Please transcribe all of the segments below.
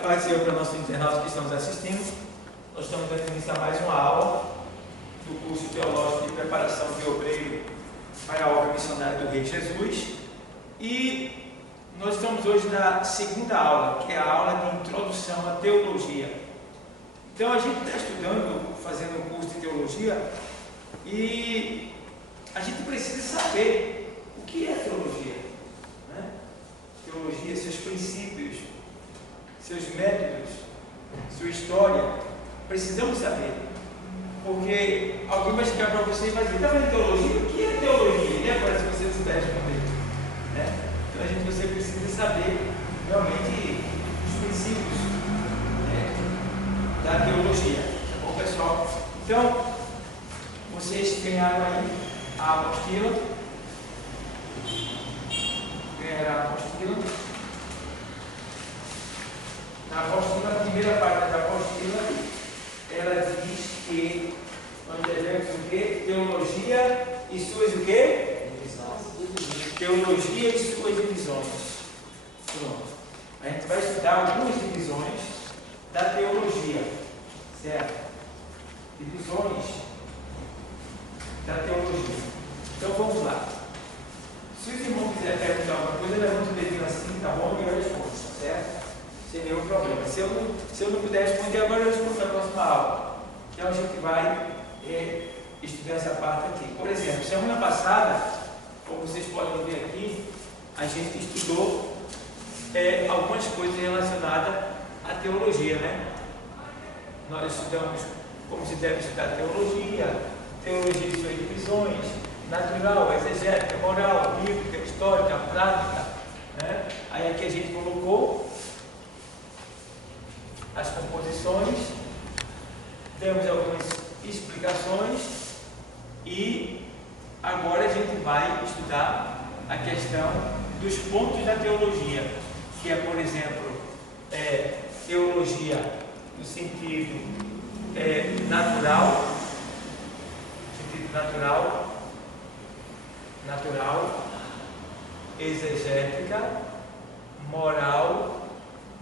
paz e eu para nossos internautas que estão nos assistindo. Nós estamos dando início a mais uma aula do curso teológico de preparação de obreiro para a obra missionária do Rei Jesus. E nós estamos hoje na segunda aula, que é a aula de introdução à teologia. Então a gente está estudando, fazendo um curso de teologia, e a gente precisa saber o que é teologia, né? Teologia, seus princípios, seus métodos, sua história, precisamos saber, porque alguém vai chegar para você e vai dizer: está vendo teologia? O que é teologia? E agora, se você não souber responder, né? Então você precisa saber realmente os princípios, né, da teologia, tá bom, pessoal? Então, vocês ganharam aí a apostila, Na apostila, a primeira parte da apostila, ela diz que nós devemos o quê? Teologia e suas o quê? Teologia e suas divisões. Pronto. A gente vai estudar algumas divisões da teologia, certo? Divisões da teologia. Então vamos lá. Se os irmãos quiserem perguntar alguma coisa, levanta o dedinho assim, tá bom? E eu respondo, certo? Sem nenhum problema. Se eu não puder responder agora, eu respondo na próxima aula. Então a gente vai estudar essa parte aqui. Por exemplo, semana passada, como vocês podem ver aqui, a gente estudou algumas coisas relacionadas à teologia, né? Nós estudamos como se deve estudar teologia e suas divisões, natural, exegética, moral, bíblica, histórica, prática, né? Aí aqui a gente colocou as composições, demos algumas explicações e agora a gente vai estudar a questão dos pontos da teologia, que é, por exemplo, teologia no sentido natural, exegética, moral,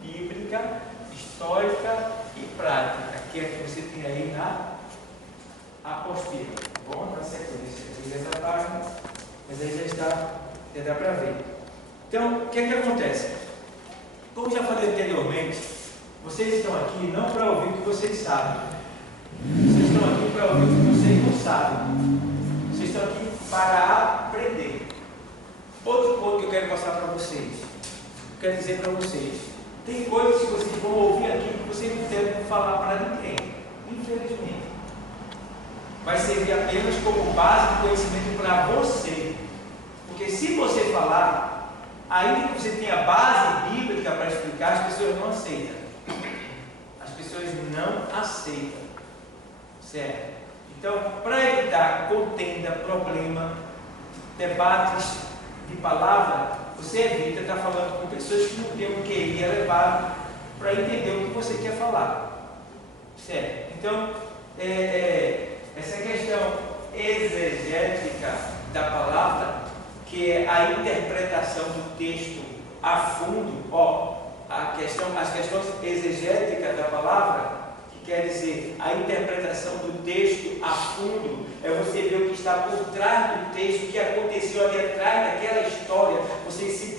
bíblica, histórica e prática, que é que você tem aí na apostila, tá bom? Na sequência, essa página, mas aí já dá para ver. Então, o que é que acontece? Como já falei anteriormente, vocês estão aqui não para ouvir o que vocês sabem, vocês estão aqui para ouvir o que vocês não sabem, vocês estão aqui para aprender. Outro ponto que eu quero mostrar para vocês, eu quero dizer para vocês: tem coisas que vocês vão ouvir aqui que vocês não devem falar para ninguém, infelizmente. Vai servir apenas como base de conhecimento para você. Porque se você falar, ainda que você tenha base bíblica para explicar, as pessoas não aceitam. As pessoas não aceitam. Certo? Então, para evitar contenda, problema, debates de palavra, você evita estar falando com pessoas que não têm um QI elevado para entender o que você quer falar. Certo? Então, essa questão exegética da palavra, que é a interpretação do texto a fundo, as questões exegéticas da palavra, que quer dizer a interpretação do texto a fundo, é você ver o que está por trás do texto, o que aconteceu ali atrás daquela história, você se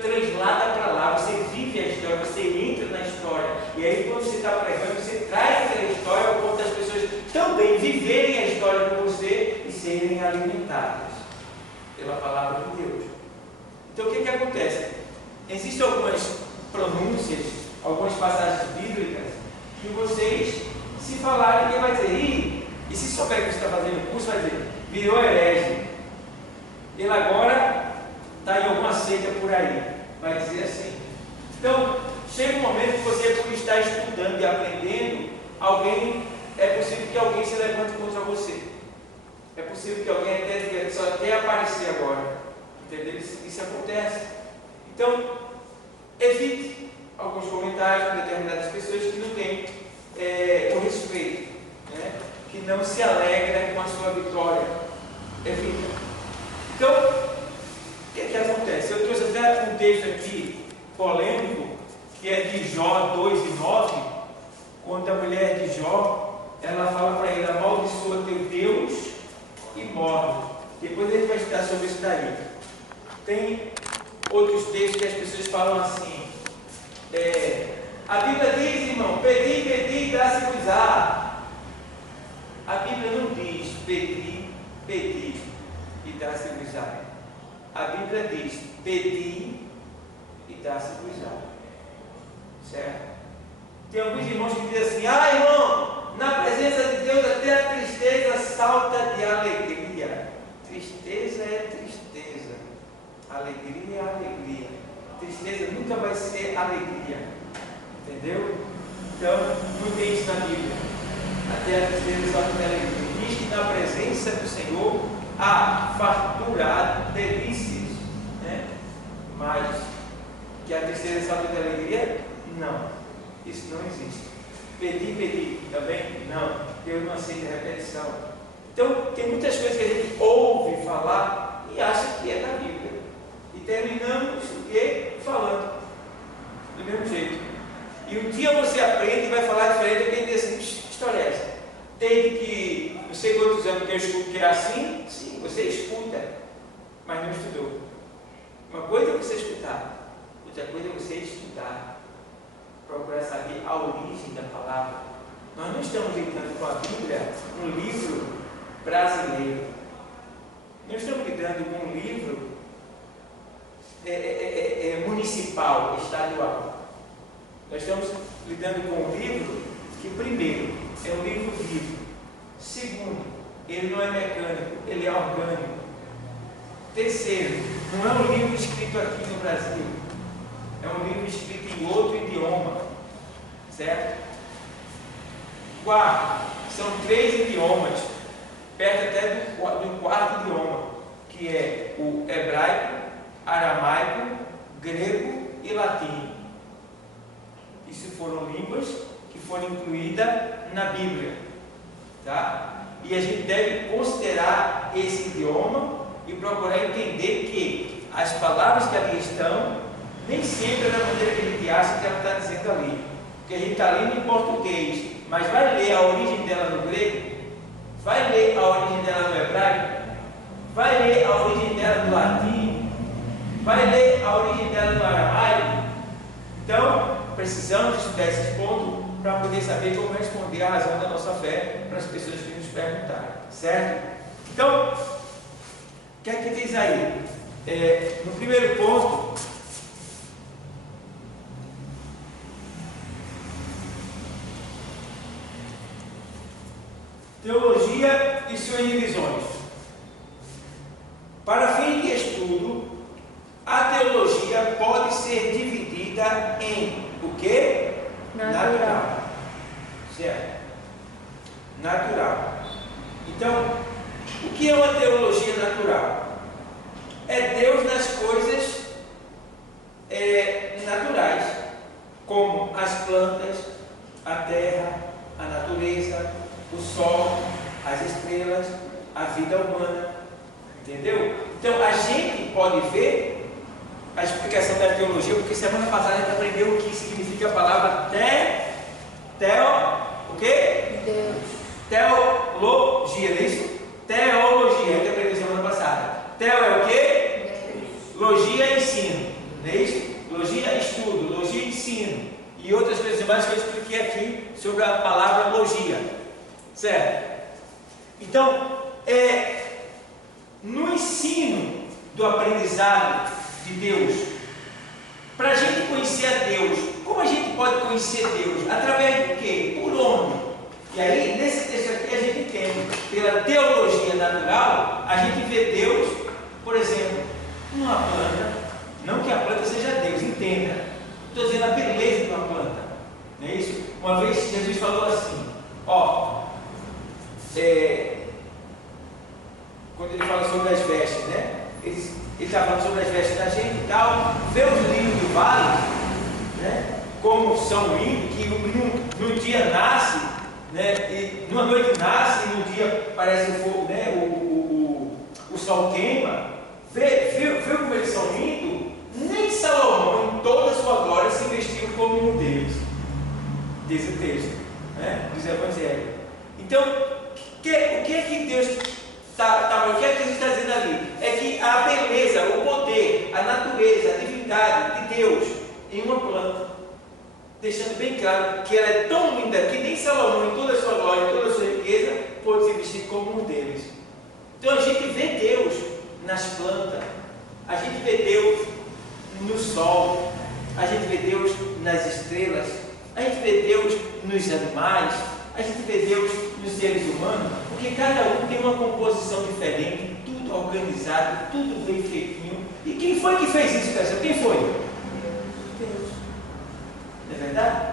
translada para lá, você vive a história, você entra na história, e aí quando você está pregando, você traz aquela história ao ponto das pessoas também viverem a história com você e serem alimentadas pela palavra de Deus. Então o que acontece? Existem algumas pronúncias, algumas passagens bíblicas que vocês, se falarem, ninguém vai dizer: e se souber que você está fazendo o curso, vai dizer: virou herege, ele agora está em alguma seita por aí, vai dizer assim. Então chega um momento que você, por estar estudando e aprendendo, é possível que alguém se levante contra você. É possível que alguém até aparecer agora. Entendeu? Isso acontece. Então, evite alguns comentários de determinadas pessoas que não têm o respeito, né? Que não se alegra com a sua vitória. Evita. Então, o que acontece? Eu trouxe até um texto aqui polêmico, que é de Jó 2:9, quando a mulher de Jó, ela fala para ele: amaldiçoa teu Deus e morre. Depois ele vai estudar sobre isso daí. Tem outros textos que as pessoas falam assim, a Bíblia diz, irmão, pedi, pedi, dá-se-vos-á. A Bíblia não diz pedi, pedi e dá-se-vos-á. A Bíblia diz pedi e dá-se-vos-á. Certo? Tem alguns irmãos que dizem assim: irmão, na presença de Deus até a tristeza salta de alegria. Tristeza é tristeza, alegria é alegria. Tristeza nunca vai ser alegria, entendeu? Então, não tem isso na Bíblia. Até a tristeza salta de alegria. Diz que na presença do Senhor há fartura, há delícias, né? Mas que a tristeza salta de alegria, não. Isso não existe. Pedir, pedir, também não. Deus não aceita repetição. Então, tem muitas coisas que a gente ouve falar e acha que é da Bíblia. E terminamos o quê? Falando. Do mesmo jeito. E um dia você aprende e vai falar diferente. Alguém diz assim: que história é essa? Desde que, não sei quantos anos que eu escuto que é assim. Sim, você escuta, mas não estudou. Uma coisa é você escutar, outra coisa é você estudar. Procurar saber a origem da palavra. Nós não estamos lidando com a Bíblia, um livro brasileiro. Não estamos lidando com um livro municipal, estadual. Nós estamos lidando com um livro que, primeiro, é um livro vivo. Segundo, ele não é mecânico, ele é orgânico. Terceiro, não é um livro escrito aqui no Brasil. É um livro escrito em outro idioma, certo? Quarto, são 3 idiomas, perto até do quarto idioma, que é o hebraico, aramaico, grego e latim. Isso foram línguas que foram incluídas na Bíblia, tá? E a gente deve considerar esse idioma e procurar entender que as palavras que ali estão nem sempre é da maneira que a gente acha que ela está dizendo ali. Porque a gente está lendo em português, mas vai ler a origem dela no grego, vai ler a origem dela no hebraico, vai ler a origem dela no latim, vai ler a origem dela no aramaico. Então, precisamos estudar esses pontos para poder saber como responder a razão da nossa fé para as pessoas que nos perguntarem, certo? Então, o que é que diz aí? No primeiro ponto, teologia e suas divisões. Para fim de estudo, a teologia pode ser dividida em o quê? Natural. Certo? Natural. Então, o que é uma teologia natural? É Deus nas coisas naturais, como as plantas, a terra, a natureza, o sol, as estrelas, a vida humana. Entendeu? Então a gente pode ver a explicação da teologia, porque semana passada a gente aprendeu o que significa a palavra o quê? Deus. Teologia, não é isso? Teologia, a gente aprendeu semana passada. Teo é o quê? Deus. Logia, ensino, não é isso? Logia, estudo, logia, ensino. E outras coisas mais que eu expliquei aqui sobre a palavra logia. Certo? Então, no ensino do aprendizado de Deus, para a gente conhecer a Deus, como a gente pode conhecer Deus? Através do quê? Por onde? E aí, nesse texto aqui, a gente entende, pela teologia natural, a gente vê Deus, por exemplo, numa planta. Não que a planta seja Deus, entenda. Estou dizendo a beleza de uma planta. Não é isso? Uma vez Jesus falou assim, quando ele fala sobre as vestes, né? Ele está falando sobre as vestes da gente e tal, vê os lindos do vale, né? Como são lindos, que num dia nasce, né? E numa noite nasce, e num dia parece o fogo, né? O sol queima. Vê como eles são lindos? Nem Salomão, em toda a sua glória, se vestiu como diz o texto, né? Dos evangelhos. Então, o que é que Deus o que é que Jesus está dizendo ali? É que a beleza, o poder, a natureza, a divindade de Deus em uma planta, deixando bem claro que ela é tão linda que nem Salomão, em toda a sua glória, em toda a sua riqueza, pôde se vestir como um deles. Então a gente vê Deus nas plantas, a gente vê Deus no sol, a gente vê Deus nas estrelas, a gente vê Deus nos animais, a gente vê Deus nos seres humanos, porque cada um tem uma composição diferente, tudo organizado, tudo bem feitinho. E quem foi que fez isso, pessoal? Quem foi? Deus. Não é verdade?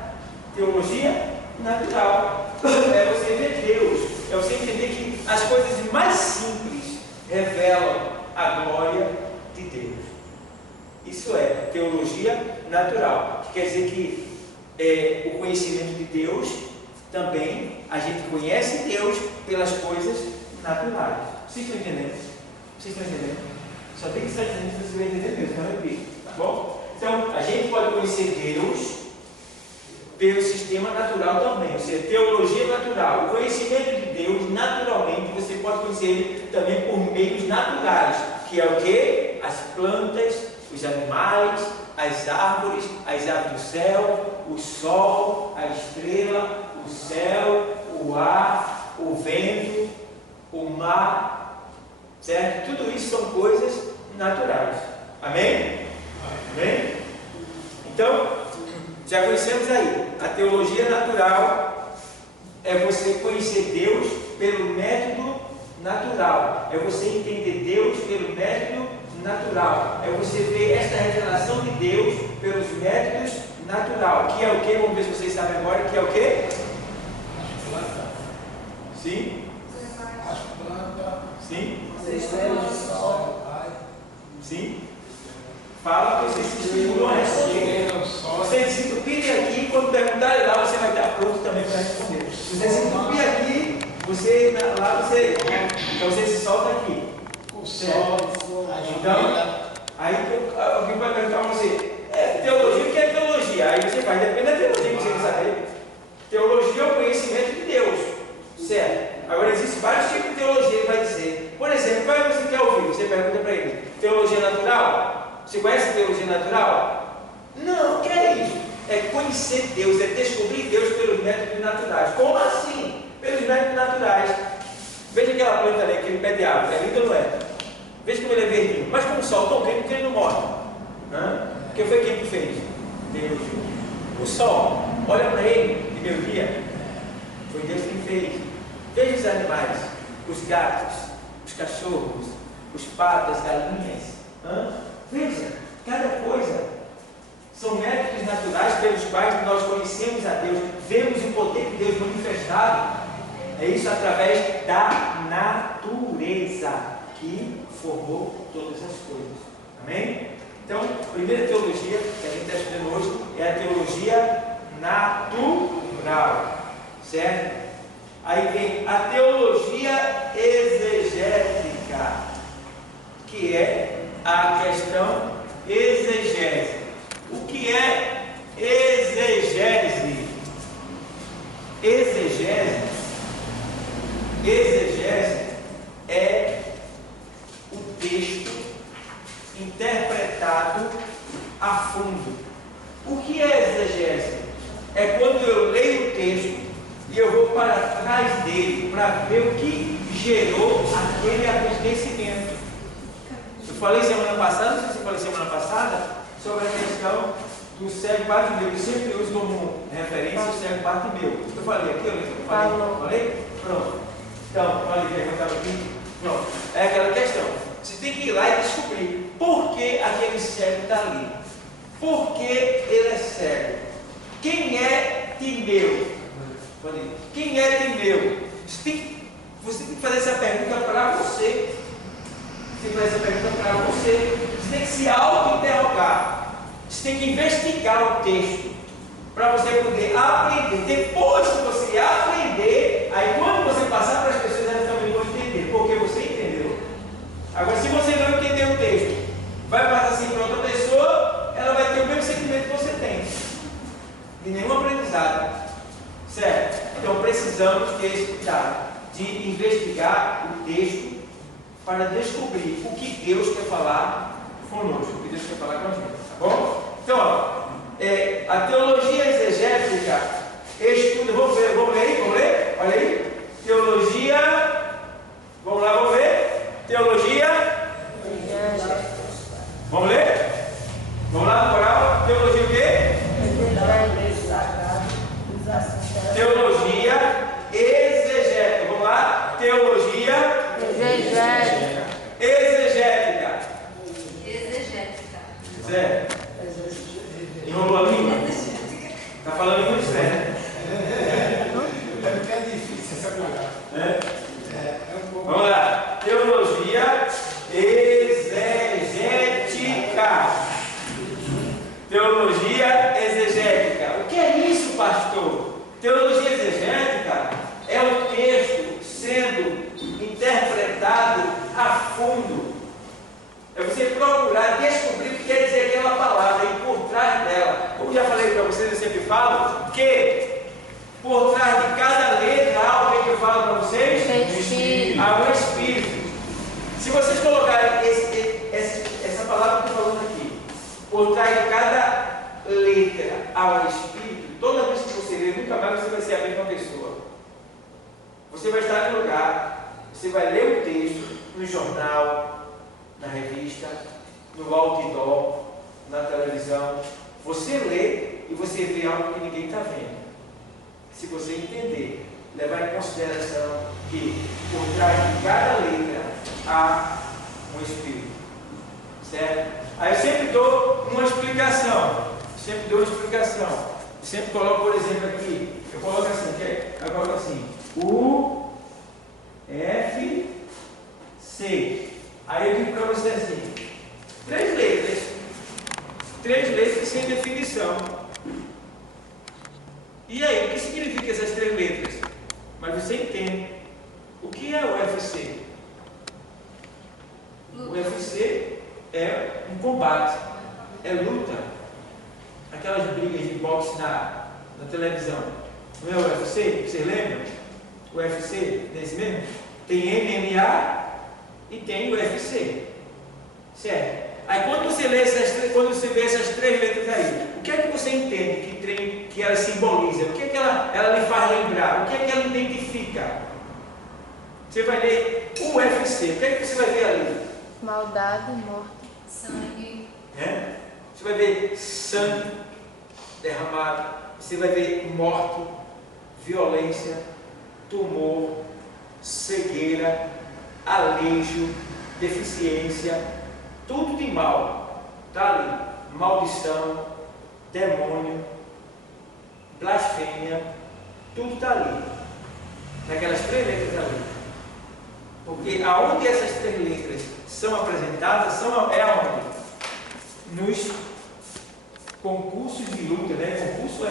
Teologia natural. É você ver Deus, é você entender que as coisas mais simples revelam a glória de Deus. Isso é teologia natural. Quer dizer que o conhecimento de Deus também, a gente conhece Deus pelas coisas naturais. Vocês estão entendendo? Vocês estão entendendo? Só tem que estar dizendo que você vai entender mesmo, não repito, tá bom? Então, a gente pode conhecer Deus pelo sistema natural também, ou seja, teologia natural. O conhecimento de Deus, naturalmente, você pode conhecer ele também por meios naturais, que é o quê? As plantas, os animais, as árvores do céu, o sol, a estrela, o céu, o ar, o vento, o mar, certo? Tudo isso são coisas naturais. Amém? Amém? Então, já conhecemos aí, a teologia natural é você conhecer Deus pelo método natural, é você entender Deus pelo método natural, é você ver esta revelação de Deus pelos métodos natural, que é o que? Vamos ver se vocês sabem agora, que é o que? Sim? As plantas. Sim? As estrelas do sol. Sim? Fala que vocês se estimulam a responder. Você se entupir aqui, quando perguntarem lá, você vai estar pronto também para responder. Se você se entupir aqui, então você se solta aqui. O sol, então, aí alguém vai perguntar para você, teologia, o que é teologia? Aí você vai, depende da teologia que você quer saber. Teologia é o conhecimento de Deus, certo? Agora existem vários tipos de teologia, ele vai dizer. Por exemplo, qual é que você quer ouvir? Você pergunta para ele, teologia natural? Você conhece teologia natural? Não, o que é isso? É conhecer Deus, é descobrir Deus pelos métodos naturais. Como assim? Pelos métodos naturais. Veja aquela planta ali, aquele pé de árvore, é lindo ou não é? Veja como ele é verdinho, mas como o sol tão quente que ele não morre. Porque foi quem que fez? Deus. O sol, olha para ele de meio-dia, foi Deus quem fez. Veja os animais, os gatos, os cachorros, os patos, as galinhas. Veja, cada coisa são métodos naturais pelos quais nós conhecemos a Deus, vemos o poder de Deus manifestado. É isso através da natureza que formou todas as coisas. Amém? Então, a primeira teologia que a gente está estudando hoje é a teologia natural, certo? Aí vem a teologia exegética, que é a questão exegese. O que é exegese? Exegese é o texto interpretado a fundo. O que é exegese? É quando eu leio o texto e eu vou para trás dele para ver o que gerou aquele acontecimento. Eu falei semana passada, não sei se eu falei semana passada, sobre a questão do cego Bartimeu. Eu sempre uso como referência o cego Bartimeu. Eu falei aqui, eu falei? Pronto. Então, olha, perguntava aqui. Pronto. É aquela questão. Você tem que ir lá e descobrir por que aquele cego está ali. Por que ele é cego? Quem é Timeu? Quem é Timeu? Você tem que fazer essa pergunta para você. Você tem que fazer essa pergunta para você. Você tem que se auto-interrogar. Você tem que investigar o texto para você poder aprender. Depois que você aprender, aí quando você passar para as pessoas, elas também vão entender, porque você entendeu. Agora, se você não entender o texto, vai passar assim para outra pessoa, ela vai ter o mesmo sentimento que você tem, de nenhum aprendizado. precisamos ter esse cuidado de investigar o texto para descobrir o que Deus quer falar conosco, o que Deus quer falar com a gente, tá bom? Então, ó, a teologia exegética estuda, vamos ler, olha aí, teologia, vamos lá, vamos ver, teologia, vamos ler? Vamos lá, moral, teologia o quê? Teologia exegética, vamos lá, teologia exegética. Zé, enrolou a língua? Está falando muito sério. É difícil essa palavra. Vamos lá. Teologia exegética. Teologia exegética. O que é isso, pastor? Teologia exegética é o texto sendo interpretado a fundo. É você procurar descobrir o que quer dizer aquela palavra e por trás dela. Como já falei para vocês, eu sempre falo que por trás de cada letra há o que eu falo para vocês? Há um Espírito. Se vocês colocarem essa palavra que eu estou falando aqui, por trás de cada letra há um Espírito, toda vez que você ler, nunca mais você vai ser a mesma pessoa. Você vai estar no lugar, você vai ler o texto no jornal, na revista, no outdoor, na televisão. Você lê e você vê algo que ninguém está vendo. Se você entender, levar em consideração que por trás de cada letra há um Espírito. Certo? Aí eu sempre dou uma explicação. Sempre coloco, por exemplo, aqui. Eu coloco assim, eu coloco assim. U, F, C. Aí eu digo para você assim, três letras sem definição. E aí, o que significa essas três letras? Mas você entende. O que é o UFC? O UFC é um combate, é luta. Aquelas brigas de boxe na televisão. Não é o UFC? Vocês lembram? O UFC, desse mesmo? Tem MMA e tem o UFC, certo? Aí quando você vê essas três letras aí, o que é que você entende que ela simboliza? O que é que ela lhe faz lembrar? O que é que ela identifica? Você vai ler o UFC, o que é que você vai ver ali? Maldade, morte, sangue. Você vai ver sangue derramado, você vai ver morte, violência, tumor, cegueira, alejo, deficiência, tudo de mal, está ali, maldição, demônio, blasfêmia, tudo está ali, naquelas três letras ali, porque aonde essas três letras são apresentadas, é aonde? Nos concursos de luta, né? Concurso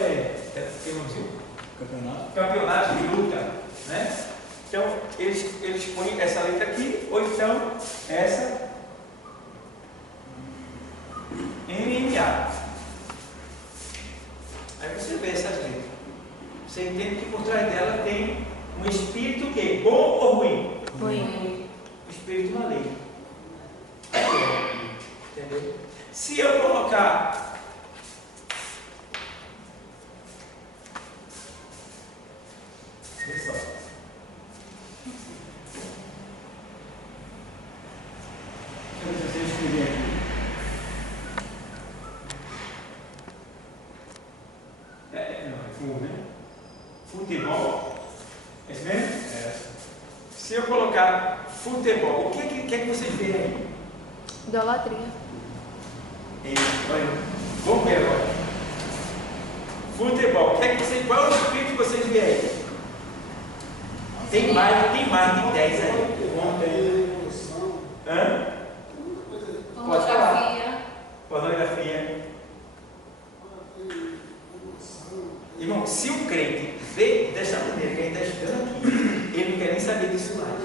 campeonato de luta, né? Então, eles põem essa letra aqui, ou então essa MMA. Aí você vê essas letras. Você entende que por trás dela tem um espírito que bom ou ruim? ruim, Espírito maligno. Entendeu? Se eu colocar só. Deixa eu escrever aqui. Não, é full, né? Futebol. É isso mesmo? É. Se eu colocar futebol, o que é que vocês veem aí? idolatria, Olha, vamos ver agora. Futebol, qual é o espírito que vocês veem aí? Tem mais de 10 aí. Hã? Pode falar. Pornografia. Irmão, se o crente vê dessa maneira que a gente está estudando aqui, ele não quer nem saber disso mais.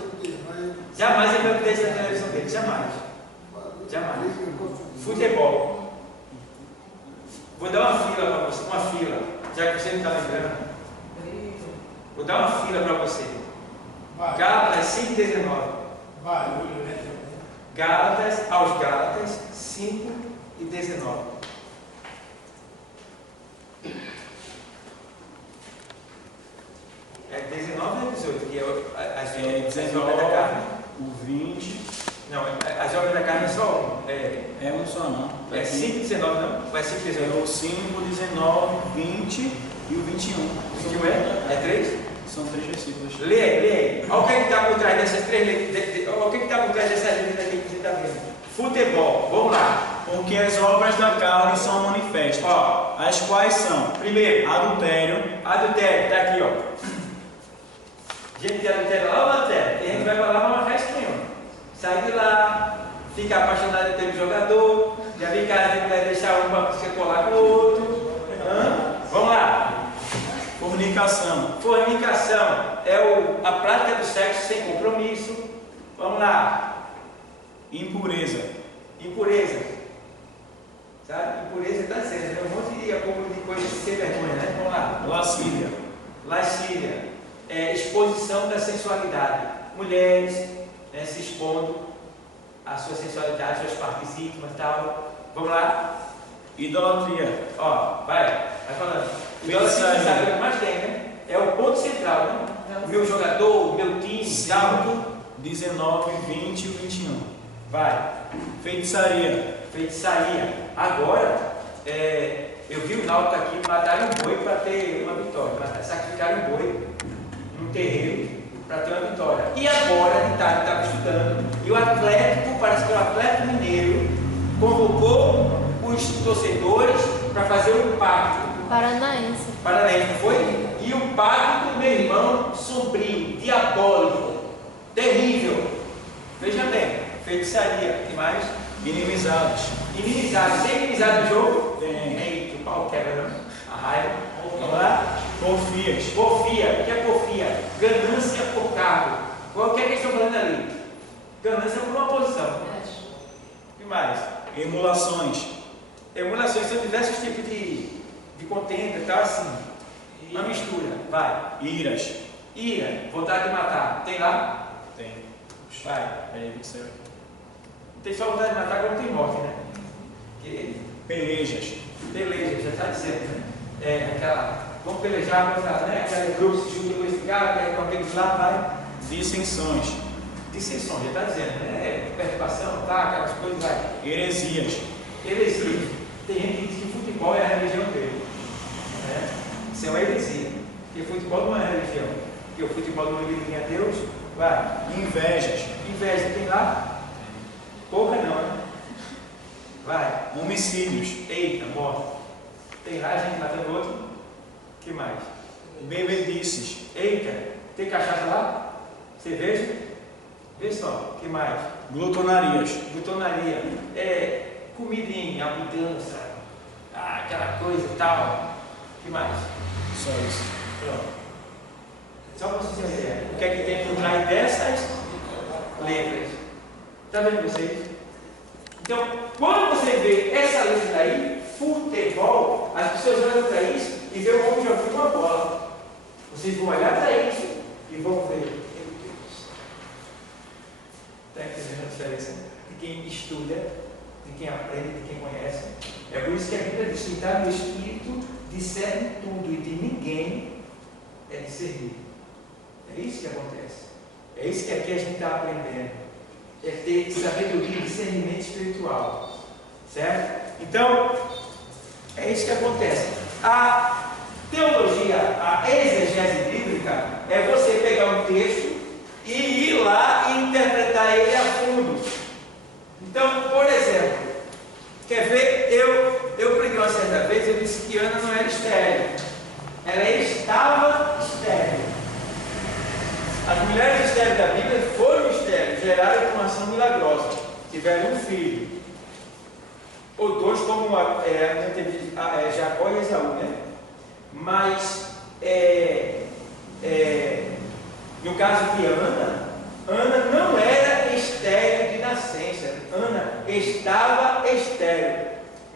Jamais ele vai poder isso na televisão dele. Jamais. Futebol. Vou dar uma fila para você, já que você não está lembrando. Vou dar uma fila para você. Vai. Gálatas 5,19. Vai, Júlio, né? Aos Gálatas 5:19. É 19 ou 18? Que é as obras da carne. O 20. Não, as obras da carne é só um. É um só não. É 5,19 não? Ou é 5,19? É o 5, 19, 20 e o 21. 21 é? É 3? São 3 versículos. Lê aí. Olha o que está por trás dessas 3 letras. Olha o que está por trás dessas letras aqui que você está vendo. Futebol, vamos lá. Porque as obras da carne são manifestas, Ó, as quais são: primeiro, adultério, adultério, está aqui, ó. Gente que adultério lá, ou adultério? E a gente vai falar uma restinha. Sai de lá, fica apaixonado pelo jogador, já vem cara de mulher deixar um para se colar com o outro. Vamos lá. fornicação, Fornicação é a prática do sexo sem compromisso. Vamos lá. impureza, Impureza. Sabe? Impureza está dizendo, né? Um monte de acúmulo de coisas sem vergonha, né? Vamos lá. lascívia, Lascívia. Exposição da sensualidade. Mulheres, né, se expondo à sua sensualidade, suas partes íntimas e tal. Vamos lá. idolatria, Ó, vai falando. Idolatria, você sabe o que mais tem, né? É o ponto central, né? O meu jogador, o meu time, tal. 5, 19, 20 e o 21. Vai. Feitiçaria, Feitiçaria. Agora, eu vi o Náutico aqui matar um boi para ter uma vitória. Sacrificar um boi num terreiro para ter uma vitória. E agora, de tarde, estava estudando, e o Atlético, parece que o Atlético Mineiro, convocou os torcedores para fazer um pacto. Paranaense. Paranaense, foi? E o pacto do meu irmão, sombrio, diabólico, terrível. Veja bem, feitiçaria, que mais? inimizades, Inimizade. Tem inimizade no jogo? Tem. Eita, o pau quebra, não? A raiva. Vamos lá. porfias, Porfia. O que é porfia? Ganância por cargo. Qual que é que eles estão falando ali? Ganância por uma posição. O que mais? emulações, Emulações são diversos tipos de contenda e tal, assim. Uma mistura. Vai. iras, Ira. Vontade de matar. Tem lá? tem, Vai. aí 27, Não tem só vontade de matar quando tem morte, né? Porque pelejas, peleja, já está dizendo, né? Aquela. Vamos pelejar contra, né? Aquele grupo se junta com esse cara, pega com aquele lá, vai. dissensões, Dissensão, já está dizendo, né? Perturbação, tá? Aquelas coisas, vai. heresias, Heresia. Tem gente que diz que futebol é a religião dele. Né? Isso é uma heresia. Porque futebol não é religião. Porque o futebol não liga a Deus. Vai. invejas, Inveja, tem lá? Porra não, né? Vai. homicídios, Eita, morte. Tem lá gente matando outro. O que mais? bebedices, Eita, tem cachaça lá? Cerveja? Vê só, o que mais? glutonarias, Glutonaria. Comida em abundância. Aquela coisa e tal. O que mais? só isso. Pronto. Só para vocês terem ideia. O que é que tem por trás dessas letras? Está vendo vocês? Então, quando você vê essa letra daí, futebol, as pessoas olham para isso e vê o homem jogando uma bola. Vocês vão olhar para isso e vão ver. Meu Deus. Está entendendo a diferença? De quem estuda, de quem aprende, de quem conhece. É por isso que a Bíblia diz que está no Espírito, discerne tudo e de ninguém é discernir. É isso que acontece. É isso que aqui a gente está aprendendo. É ter sabedoria e discernimento espiritual. Certo? Então, é isso que acontece. A teologia, a exegese bíblica, é você pegar um texto e ir lá e interpretar ele a fundo. Então, por exemplo, quer ver? Eu preguei uma certa vez, eu disse que Ana não era estéril. Ela estava estéril. As mulheres estéreis da Bíblia foram estéreis, geraram uma ação milagrosa, tiveram um filho, ou dois, como Jacó e Esaú, né? Mas, no caso de Ana não era estéril de nascença, Ana estava estéril.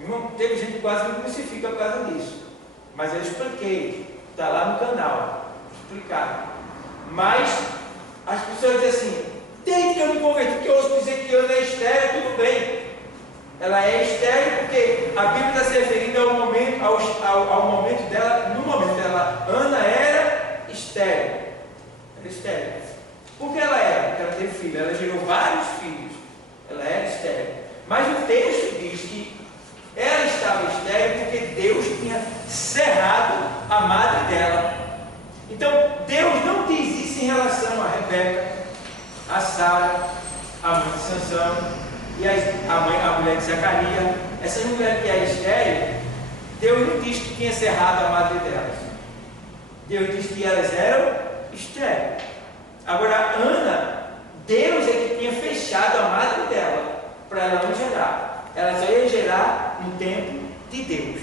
Não teve gente que quase me crucifica por causa disso, mas eu expliquei, está lá no canal. explicar. Mas as pessoas dizem assim, desde que eu me converti, que eu ouço dizer que Ana é estéril, tudo bem. Ela é estéril porque a Bíblia está se referindo ao momento dela, no momento dela, Ana era estéril. Era estéril. Por que ela era? Porque ela teve filho, ela gerou vários filhos. Ela era estéril. Mas o texto diz que ela estava estéril porque Deus tinha cerrado a madre dela. Então, Deus não diz isso em relação a Rebeca, a Sara, a mãe de Sansão e a mulher de Zacarias. Essa mulher que é estéril, Deus não diz que tinha cerrado a madre delas. Deus diz que elas eram estéreis. Agora, Ana, Deus é que tinha fechado a madre dela para ela não gerar. Ela só ia gerar no tempo de Deus.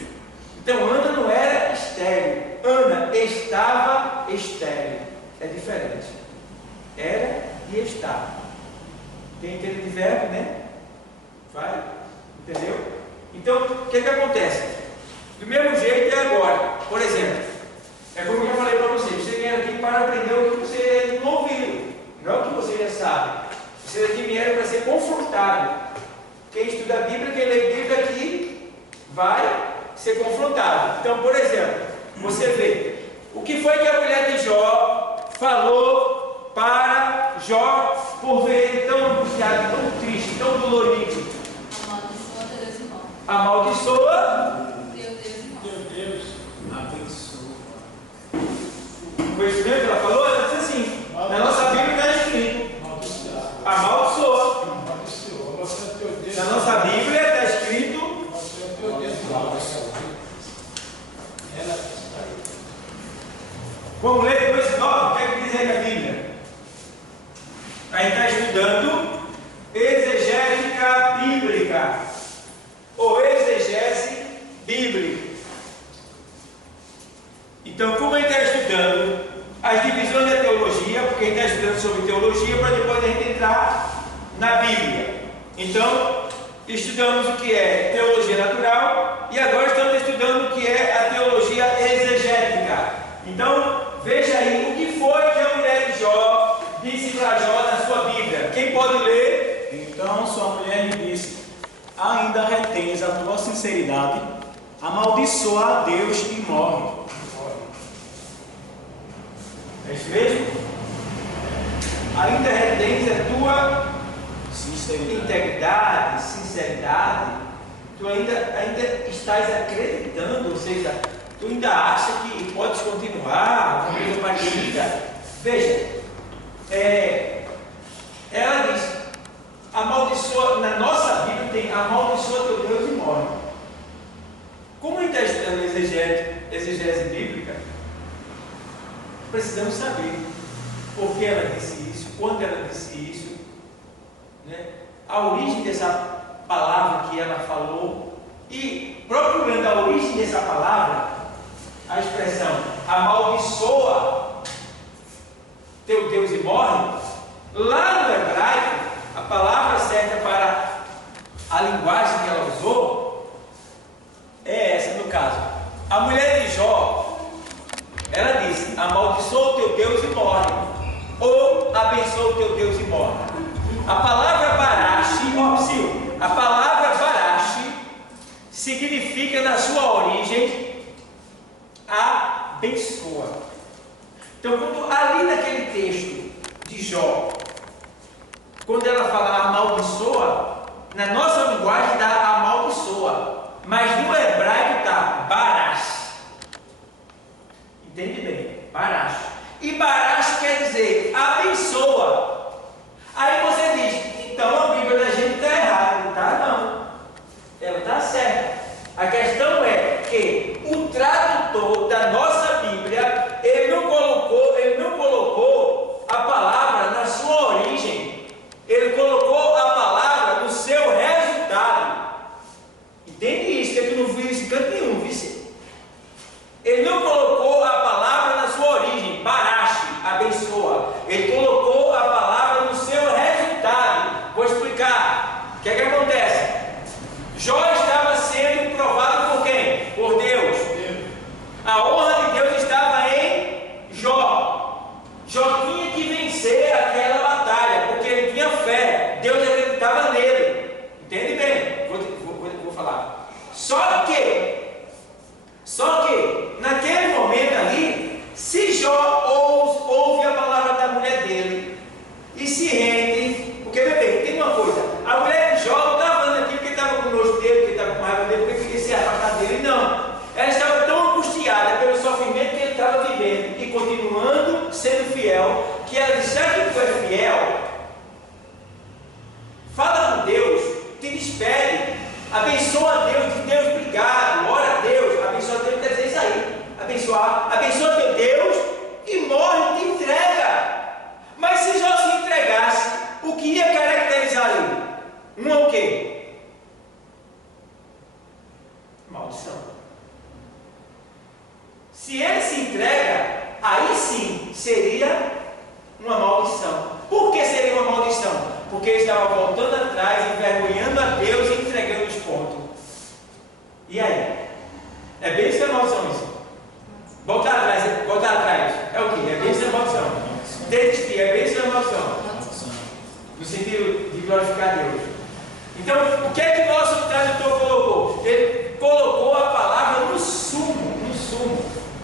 Então, Ana não era estéril. Ana estava estéril. É diferente. Era e estava. Quem entende de verbo, né? Vai? Entendeu? Então, o que acontece? Do mesmo jeito é agora. Por exemplo, é como eu já falei para você. Você vem aqui para aprender o que você não ouviu, não o que você já sabe. Vocês aqui vieram para ser confrontados. Quem estuda a Bíblia, quem lê a Bíblia aqui, vai ser confrontado. Então, por exemplo, você vê o que foi que a mulher de Jó falou para Jó por ver ele tão angustiado, tão triste, tão dolorido. Amaldiçoa Deus e morre. Amaldiçoa Deus Abençoa. Foi isso mesmo que ela falou? Ela disse assim, na nossa Bíblia está escrito amaldiçoa. Na nossa Bíblia está escrito vamos ler 2:9, o que é que diz aí na Bíblia? A gente está estudando exegética bíblica ou exegese bíblica. Então, como a gente está estudando as divisões da teologia, porque a gente está estudando sobre teologia para depois a gente entrar na Bíblia. Então, estudamos o que é teologia natural e agora estamos estudando o que é a teologia exegética. Então, veja aí o que foi que a mulher de Jó disse para Jó na sua Bíblia. Quem pode ler? Então sua mulher lhe disse: ainda retens a tua sinceridade, amaldiçoa a Deus e morre. É isso mesmo? Ainda retens a tua integridade, sinceridade. Tu ainda estás acreditando, ou seja, tu ainda acha que podes continuar com a coisa parecida. Veja, ela diz, amaldiçoa, na nossa Bíblia tem amaldiçoa teu Deus e morre. Como a gente está estudando exegese bíblica, precisamos saber por que ela disse isso, quando ela disse isso, né? A origem dessa palavra que ela falou, e procurando a origem dessa palavra, a expressão amaldiçoa teu Deus e morre, lá no hebraico, a palavra certa para a linguagem que ela usou é essa, no caso. A mulher de Jó, ela disse, amaldiçoa o teu Deus e morre, ou abençoa o teu Deus e morre. A palavra barashi, a palavra barashi significa na sua origem abençoa. Então, quando ali naquele texto de Jó, quando ela fala amaldiçoa, na nossa linguagem dá amaldiçoa, mas no hebraico está barash. Entende bem? Barash. E barash quer dizer abençoa. Aí você diz, então a Bíblia da gente está errada. Tá? Não. Ela está certa. A questão é que o tradutor da nossa Bíblia, ele não colocou a palavra na sua origem. Ele colocou a palavra no seu resultado. Entende isso? Que tu não viu isso em canto nenhum, vice? Ele não colocou a palavra na sua origem, barashi, abençoa. Ele colocou a palavra no seu resultado. Vou explicar. O que é que acontece? Jó estava sendo provado por quem? Por Deus. A honra de Deus estava em Jó. mantendo e continuando sendo fiel, que ela diz, já que tu és fiel, fala com Deus, te despede, abençoa a Deus, diz Deus, obrigado, ora a Deus, abençoa a Deus, quer dizer isso aí, abençoa teu Deus e morre, te entrega. Mas se Jó se entregasse, o que ia caracterizar ali? É o quê? Maldição. Se ele se entrega, aí sim seria uma maldição. Por que seria uma maldição? Porque ele estava voltando atrás, envergonhando a Deus e entregando os pontos. E aí? É bem isso que é maldição isso? Voltar atrás. É o quê? É bem isso que é maldição. Desistir, é bem isso que é maldição. No sentido de glorificar Deus. Então, o que é que o nosso tradutor colocou? Ele colocou a palavra no sumo.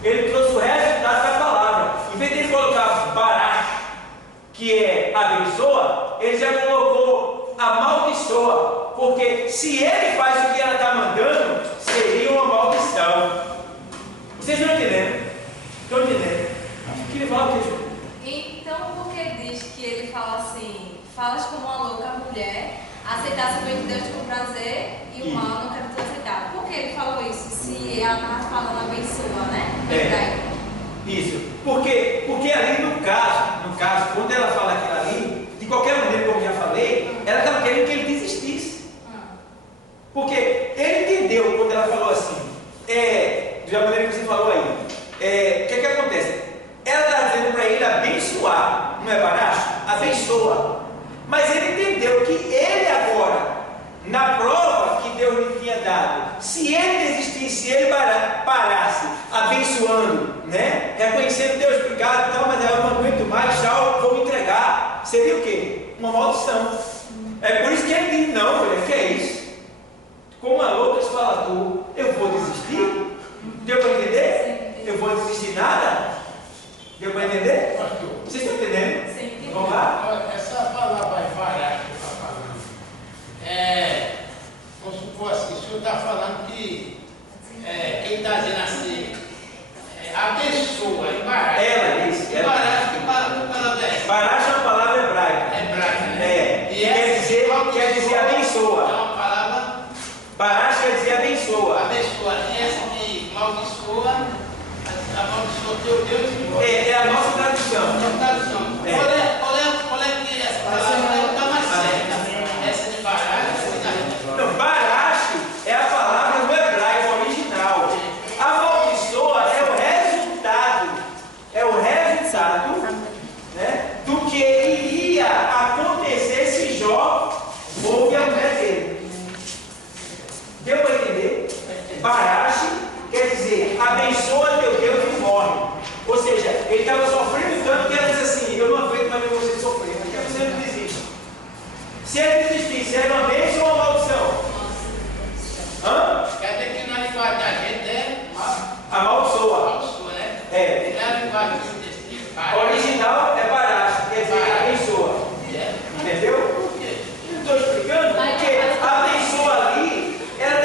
Ele trouxe o resultado da palavra. Em vez de ele colocar Bará, que é abençoa, ele já colocou amaldiçoa. Porque se ele faz o que ela está mandando, seria uma maldição. Vocês estão entendendo? Estão entendendo? Eu queria falar o que? Então, por que diz que ele fala assim, falas como uma louca mulher, aceitasse o bem de Deus com prazer e o mal não quero tu aceitar? Por que ele falou isso? Se ela estava falando abençoa, né? Isso. Porque ali no caso, quando ela fala aquilo ali, de qualquer maneira, como eu já falei, ela estava querendo que ele desistisse. Porque ele entendeu quando ela falou assim, da maneira que você falou aí, o que acontece? Ela está dizendo para ele abençoar, não é barato? Abençoa. Mas ele entendeu que ele agora, na prova que Deus lhe tinha dado, se ele desistisse, se ele parasse abençoando, né? Reconhecendo Deus, obrigado, tal, mas eu não aguento mais, tchau, vou me entregar, seria o quê? Uma maldição. É por isso que ele diz, não, mulher, que é isso? Como a louca se fala tu, eu vou desistir? Deu para entender? Eu vou desistir nada? Deu para entender? Pastor, Vocês estão entendendo? Sim. Vamos lá? essa palavra vai varar que está falando. Vamos supor assim, o senhor está falando que quem está dizendo assim, abençoa, embaraça. Ela disse. Embaraça, que palavra é essa? Baracha é uma palavra hebraica. Hebraica, né? E quer dizer É abençoa. uma palavra Baracha quer dizer abençoa. abençoa. E essa de maldiçoa, amaldiçoa teu Deus e morre. É a nossa tradução. Qual é que essa palavra está mais certa? Essa de baralho, essa de carrinho. Então, barache é a palavra no hebraico original. Amaldiçoa é o resultado, né, do que iria acontecer se Jó ouve a mulher dele. Deu para entender? Barache quer dizer abençoa teu Deus e morre. Ou seja, ele estava sofrendo tanto que ela disse assim, eu não aguento mais ver você sofrendo, porque você não desiste. Se ele desistisse, era uma bênção ou uma maldição? Quer dizer que na linguagem da gente é Amaldiçoa. maldiçoa, né? É. E na linguagem desse tipo, Original é baracho, quer dizer abençoa. Entendeu? Por quê? Não estou explicando? Porque a abençoa ali, ela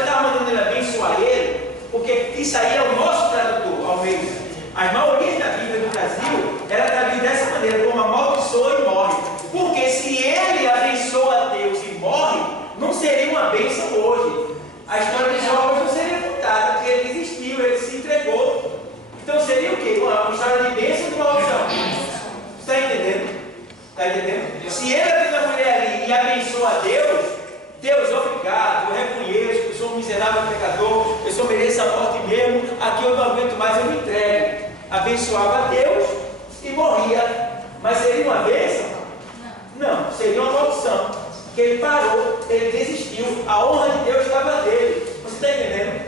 estava mandando ele abençoar ele, porque isso aí é o nosso tradutor, Almeida. As maiorias da Bíblia do Brasil, ela traduz dessa maneira, como amaldiçoa e morre. Porque se ele abençoa Deus e morre, não seria uma bênção hoje. A história de Jó hoje não seria contada, porque ele desistiu, ele se entregou. Então seria o quê? Uma história de bênção ou de maldição? Está entendendo? Está entendendo? Se ele atende a mulher ali e abençoa a Deus, Deus, obrigado, eu reconheço que eu sou um miserável pecador, eu só mereço a morte mesmo, aqui eu não aguento mais, eu me entrego. Abençoava a Deus e morria. Mas seria uma bênção? Não, seria uma maldição. Porque ele parou, ele desistiu, a honra de Deus estava dele. Você está entendendo?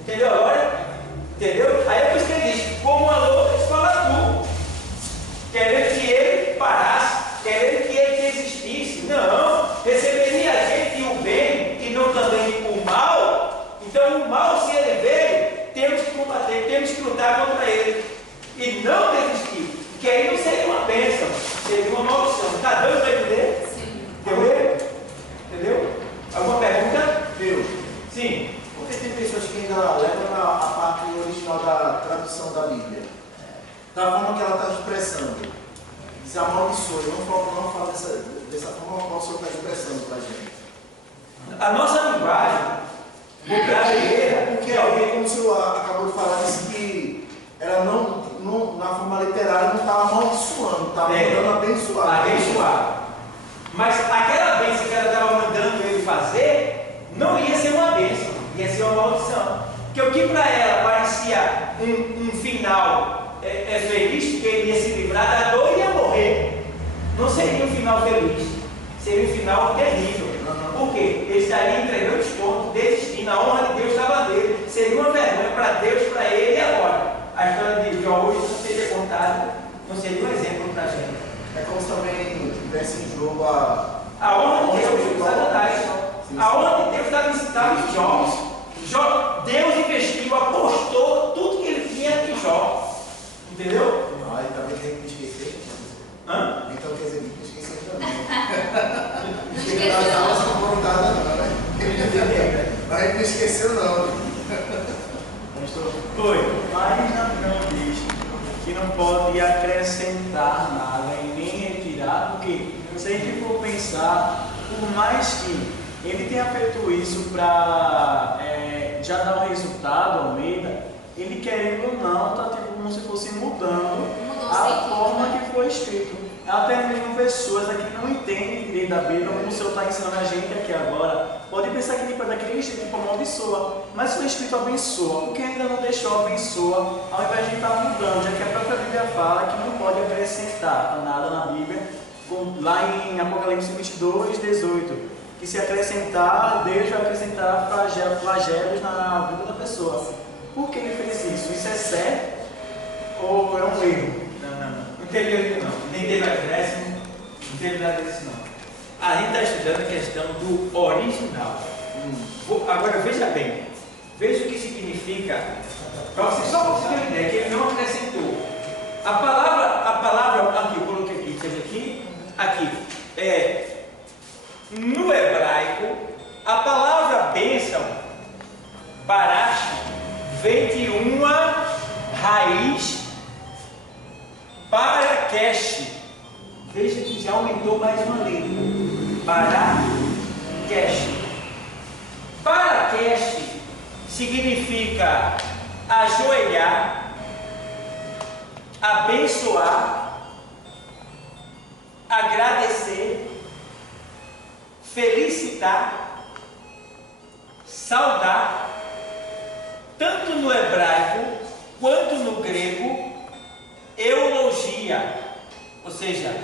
Entendeu agora? Entendeu? Aí é por isso que ele diz, como uma louca se fala tu, querendo que ele parasse, querendo que ele desistisse. Não, receberia a gente o bem e não também o mal. Então o mal, se ele veio, temos que combater, temos que lutar contra ele. E não desistir, porque aí não seria uma bênção, seria uma maldição. Está dando para entender? Sim. Entendeu? Entendeu? Alguma pergunta? Deus. Sim. Porque tem pessoas que ainda levam a parte original da tradução da Bíblia. da forma que ela está expressando. Diz amaldiçoa, não fala dessa forma qual o Senhor está expressando para a gente. A nossa linguagem brasileira, Porque alguém, como o Senhor acabou de falar, disse que ela não na forma literária, não estava amaldiçoando, estava mandando abençoar. Abençoar. Mas aquela bênção que ela estava mandando ele fazer, não ia ser uma bênção, ia ser uma maldição. Porque o que para ela parecia um final feliz, porque ele ia se livrar da dor e ia morrer, não seria um final feliz, seria um final terrível. Por quê? Ele estaria entregando os pontos, desistindo, a honra de Deus estava dele, seria uma vergonha para Deus, para ele e agora. A história de Jó hoje não seria contada, não seria um exemplo para a gente. É como se também tivesse em jogo a honra de Deus, Satanás. A honra de Deus estava em Jó. Deus investiu, apostou tudo que ele tinha em Jó. Entendeu? Ah, e também tem que esquecer. Hã? Então quer dizer que esquecer também. Não Porque esqueceu nós não. estávamos com vontade, não, né? Mas a gente não esqueceu, não. Foi, mas não diz que não pode acrescentar nada e nem retirar, porque se a gente for pensar, por mais que ele tenha feito isso para já dar um resultado, Almeida, ele querendo ou não, está tipo, como se fosse mudando a forma que foi escrito. Até mesmo pessoas aqui que não entendem direito da Bíblia, como o Senhor está ensinando a gente aqui agora, pode pensar que tipo, daquele jeito tipo amaldiçoa, mas foi escrito abençoa, porque ainda não deixou abençoa, ao invés de estar mudando, já que a própria Bíblia fala que não pode acrescentar nada na Bíblia, lá em Apocalipse 22, 18, que se acrescentar, Deus vai acrescentar flagelos na vida da pessoa. Por que ele fez isso? Isso é certo ou é um erro? Não teve erro não, nem teve acréscimo, não teve nada disso não. A gente está estudando a questão do original. Agora veja bem, veja o que significa, para você só para você ter uma ideia, que ele não acrescentou. A palavra aqui, eu coloquei aqui, seja aqui, no hebraico, a palavra bênção, barash, vem de uma raiz Barakesh. Veja que já aumentou mais uma letra. Barakesh. Barakesh significa ajoelhar, abençoar, agradecer, felicitar, saudar. Tanto no hebraico quanto no grego, eulogia, ou seja,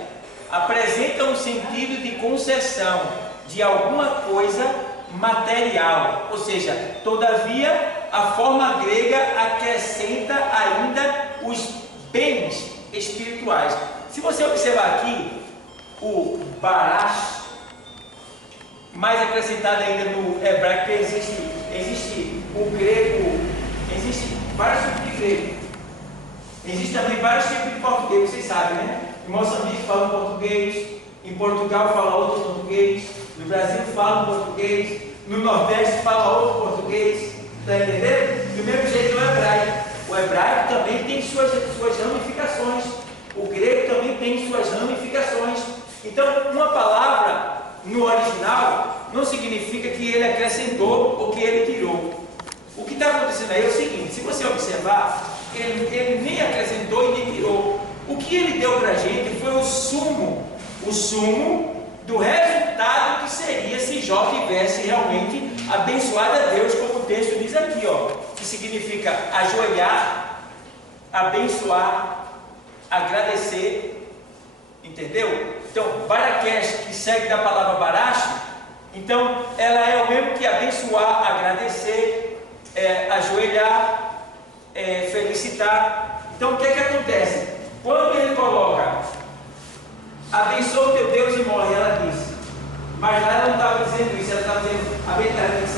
apresenta um sentido de concessão de alguma coisa material, ou seja, todavia a forma grega acrescenta ainda os bens espirituais. Se você observar aqui, o barash, mais acrescentado ainda no hebraico, existe o grego, existe vários tipos de grego. Existem também vários tipos de português, vocês sabem, né? Em Moçambique falam português, em Portugal fala outro português, no Brasil fala português, no Nordeste fala outro português, está entendendo? Do mesmo jeito no hebraico. O hebraico também tem suas ramificações, o grego também tem suas ramificações. Então, uma palavra no original não significa que ele acrescentou ou que ele tirou. O que está acontecendo aí é o seguinte: se você observar, ele nem acrescentou e nem tirou. O que ele deu para a gente foi o sumo do resultado que seria se Jó tivesse realmente abençoado a Deus, como o texto diz aqui, que significa ajoelhar, abençoar, agradecer, entendeu? Então, Barakesh, que segue da palavra Barash, então ela é o mesmo que abençoar, agradecer, ajoelhar, felicitar. Então, o que é que acontece? Quando ele coloca abençoa o teu Deus e morre, ela disse, mas lá ela não estava dizendo isso, ela estava dizendo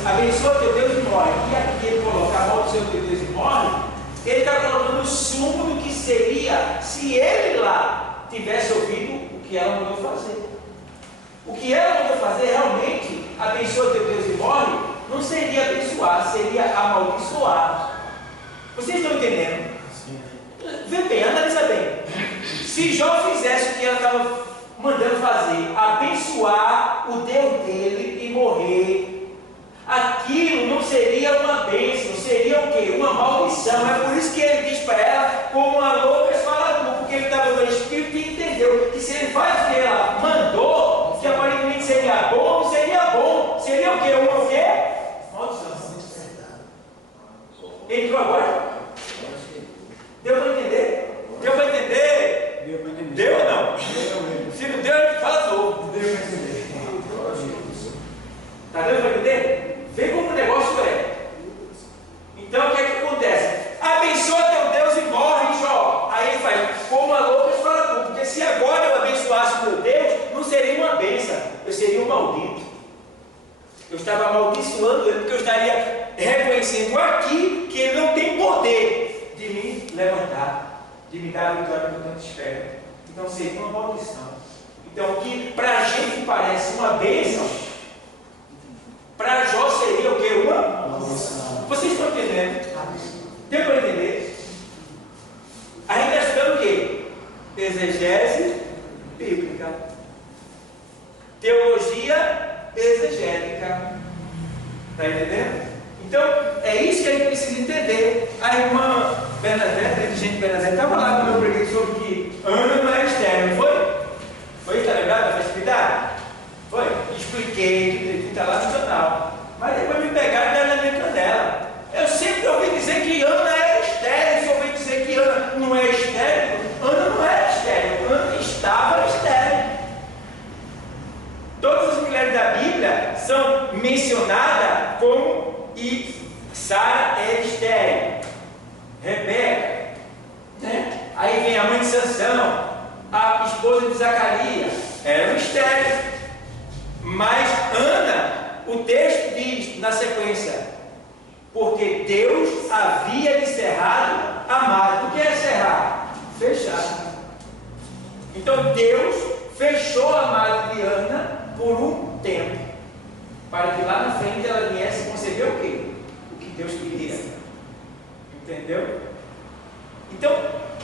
abençoa o teu Deus e morre. E aqui ele coloca abençoa o teu Deus e morre, ele está colocando o sumo do que seria se ele lá tivesse ouvido o que ela mandou fazer. O que ela mandou fazer realmente, abençoa o teu Deus e morre, não seria abençoar, seria amaldiçoar. Vocês estão entendendo? Vê bem, analisa fazer? Abençoar o Deus dele e morrer. Aquilo não seria uma bênção, seria o quê? Uma maldição. É por isso que ele diz para ela, como uma louca, fala tu, porque ele estava no espírito e entendeu que se ele faz o que ela mandou, que aparentemente seria bom, não seria bom. Seria o quê? Uma o quê? Maldição. Entrou agora? Deu para entender? Deu para entender? Deu para entender. Deu ou não? Deu. Se não deu, fala novo. Deu para entender. Está dando para entender? Vê como o negócio é. Então o que é que acontece? Abençoa teu Deus e morre, Jó. Aí ele faz, como a louca fala tudo. Porque se agora eu abençoasse o meu Deus, não seria uma bênção, eu seria um maldito. Eu estava amaldiçoando ele, porque eu estaria reconhecendo aqui que ele não tem poder de me levantar, de me dar a vitória que eu tanto espero. Então seria uma maldição. Então o que para a gente parece uma bênção, para Jó seria o que? Uma maldição. Vocês estão entendendo? Deu para entender? A gente está estudando o quê? Exegese bíblica. Teologia exegética. Está entendendo? Então, é isso que a gente precisa entender. A irmã Bernadette, a dirigente Bernadette, estava lá quando eu preguei sobre que Ana não é estéril, não foi? Foi? Está lembrado da festividade? Foi? Expliquei, que está lá no canal. Mas depois me pegaram e deram na minha canela. Eu sempre ouvi dizer que Ana era estéril. Se eu ouvi dizer que Ana não é estéril, Ana não era estéril. Ana estava estéril. Todas as mulheres da Bíblia são mencionadas como e Sara era estéril. Rebeca, né? Aí vem a mãe de Sansão, a esposa de Zacarias, eram estéreis. Mas Ana, o texto diz na sequência, porque Deus havia lhe cerrado a madre. O que é cerrar? Fechar. Então Deus fechou a madre de Ana por um tempo, para que lá na frente ela viesse conceber o quê? O que Deus queria. Entendeu? Então,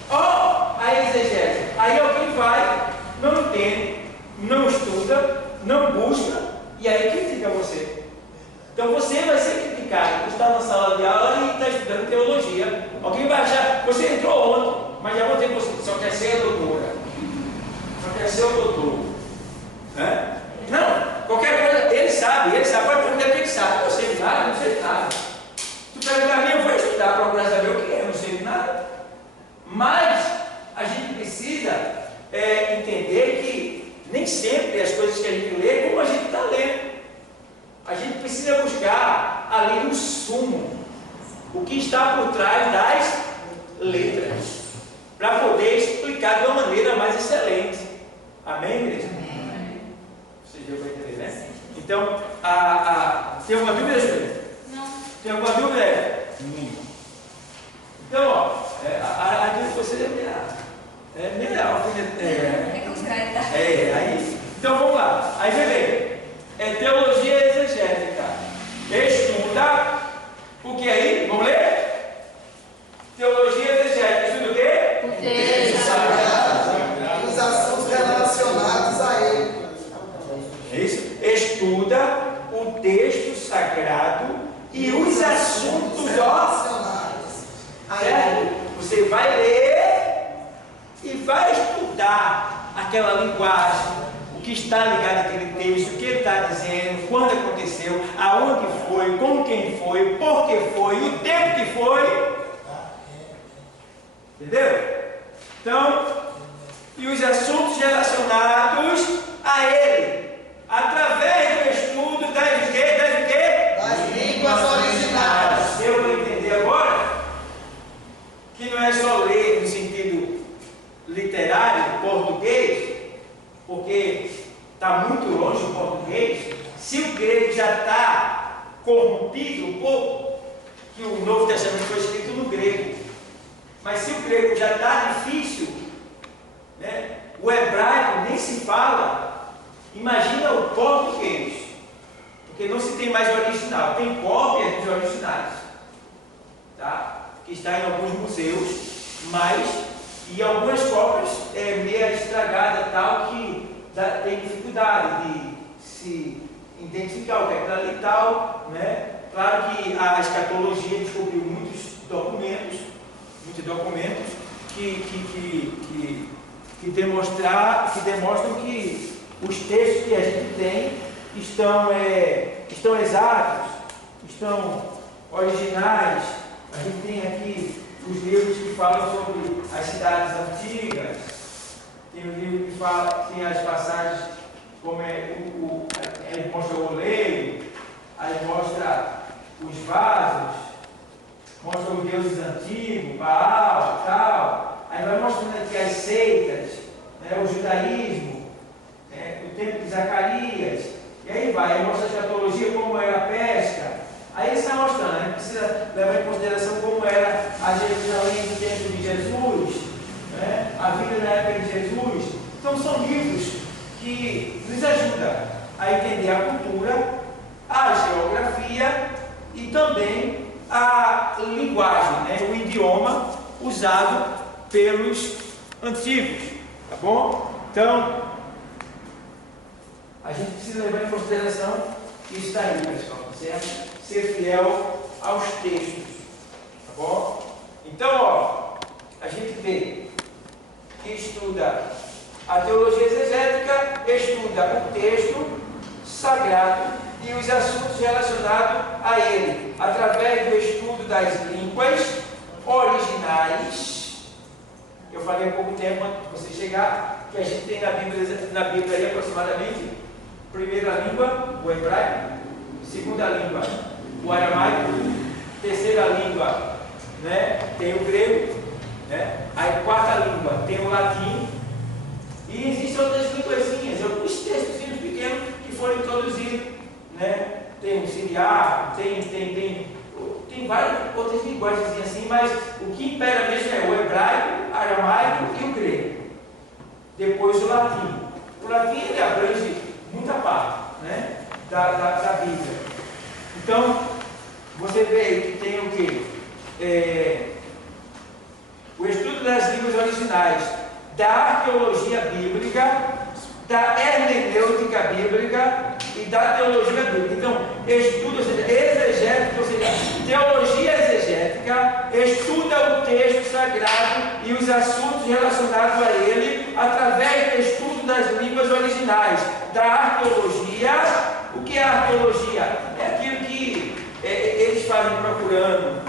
ó, a exegese. Aí alguém vai, não entende, não estuda, não busca, e aí critica você. Então você vai ser criticado. Você está na sala de aula e está estudando teologia. Alguém vai achar, você entrou ontem, mas já vou ter você, só quer ser a doutora, só quer ser o doutor. Né? Não, qualquer coisa, ele sabe, pode perguntar o que ele sabe. Eu sei de nada, não sei de nada. Tu perguntar a mim, eu vou estudar, procurar saber o que é, eu não sei de nada. Mas a gente precisa entender que nem sempre as coisas que a gente lê é como a gente está lendo. A gente precisa buscar ali o sumo, o que está por trás das letras, para poder explicar de uma maneira mais excelente. Amém, igreja? Você deu para entender, né? Então, tem alguma dúvida, Júlia? Não. Tem alguma dúvida? Então, ó, a dúvida de vocês é meia alfinete. É concreta. Aí, então vamos lá. Aí vem bem. É teologia exegética. Estuda o que aí? Vamos ler? Teologia exegética. Estuda o quê? O texto sagrado. Os assuntos relacionados a ele. É isso? Estuda o texto sagrado e os assuntos relacionados a ele. Você vai ler e vai estudar aquela linguagem, o que está ligado àquele texto, o que ele está dizendo, quando aconteceu, aonde foi, com quem foi, por que foi, o tempo que foi. Entendeu? Então, e os assuntos relacionados a ele, através do estudo das línguas originárias. Eu vou entender agora que não é só ler no sentido literário, português, porque está muito longe o português. Se o grego já está corrompido um pouco, que o Novo Testamento foi escrito no grego, mas se o grego já está difícil, né, o hebraico nem se fala, imagina o português, porque não se tem mais original, tem cópias dos originais, tá? Que está em alguns museus, mas e algumas cópias meio estragadas, tal, que tem dificuldade de se identificar o que é aquilo ali e tal, né? Claro que a escatologia descobriu muitos documentos que demonstram que os textos que a gente tem estão exatos, estão originais. A gente tem aqui os livros que falam sobre as cidades antigas, tem o livro que fala, tem as passagens como aí mostra o oleiro, aí mostra os vasos, mostra os deuses antigos, Baal, tal, aí vai mostrando aqui as seitas, né, o judaísmo, o tempo de Zacarias, e aí vai, aí mostra a escatologia, como era a pesca. Aí ele está mostrando, a gente precisa levar em consideração como era a Jerusalém no tempo de Jesus, né? A vida na época de Jesus. Então são livros que nos ajudam a entender a cultura, a geografia e também a linguagem, né? O idioma usado pelos antigos, tá bom? Então, a gente precisa levar em consideração isso daí, pessoal, certo? Ser fiel aos textos, tá bom? Então, ó, a gente vê que estuda a teologia exegética, estuda o texto sagrado e os assuntos relacionados a ele, através do estudo das línguas originais. Eu falei há pouco tempo, antes de você chegar, que a gente tem na Bíblia aí, aproximadamente, primeira língua, o hebraico, segunda língua, o aramaico, terceira língua, né, tem o grego, né, aí quarta língua tem o latim, e existem outras linguazinhas, alguns textos pequenos que foram introduzidos, né, tem o siriaco, tem várias outras linguagens assim, mas o que impera mesmo é o hebraico, aramaico e o grego. Depois o latim. O latim ele abrange muita parte, né, da Bíblia. Então, você vê que tem o quê? O estudo das línguas originais, da arqueologia bíblica, da hermenêutica bíblica e da teologia bíblica. Então, estudo, ou seja, exegética, ou seja, teologia exegética, estuda o texto sagrado e os assuntos relacionados a ele através do estudo das línguas originais. Da arqueologia, o que é a arqueologia? É aquilo que eles fazem procurando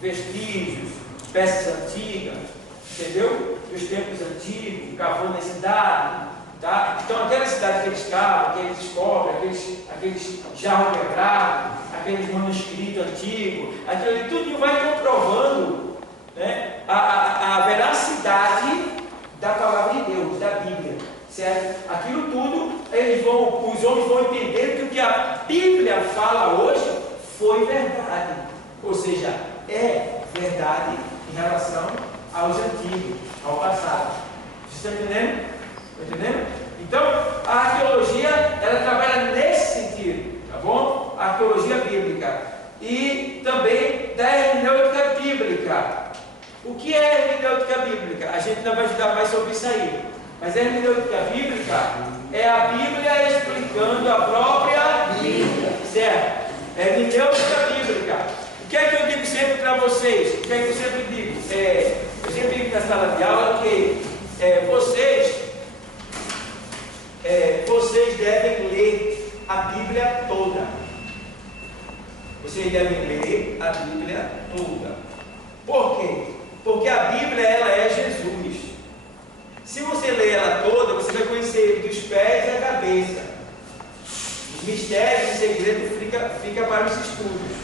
vestígios, peças antigas, entendeu? Dos tempos antigos, cavando a cidade. Tá? Então, aquela cidade que eles cavam, que eles descobrem, aqueles jarros quebrados, aqueles manuscritos antigos, aquilo ali, tudo vai comprovando, né, a veracidade da palavra de Deus, da Bíblia, certo? Aquilo tudo, os homens vão entender que o que a Bíblia fala hoje foi verdade, ou seja, é verdade em relação aos antigos, ao passado. Vocês estão entendendo? Entendendo? Então, a arqueologia, ela trabalha nesse sentido, tá bom? A arqueologia bíblica. E também da hermenêutica bíblica. O que é hermenêutica bíblica? A gente não vai estudar mais sobre isso aí. Mas a hermenêutica bíblica é a Bíblia explicando a própria Bíblia. Certo? Hermenêutica bíblica. O que é que eu digo sempre para vocês? O que é que eu sempre digo? Eu sempre digo na sala de aula que vocês devem ler a Bíblia toda. Vocês devem ler a Bíblia toda. Por quê? Porque a Bíblia, ela é Jesus. Se você ler ela toda, você vai conhecer ele dos pés à cabeça. Os mistérios e segredos fica para os estudos.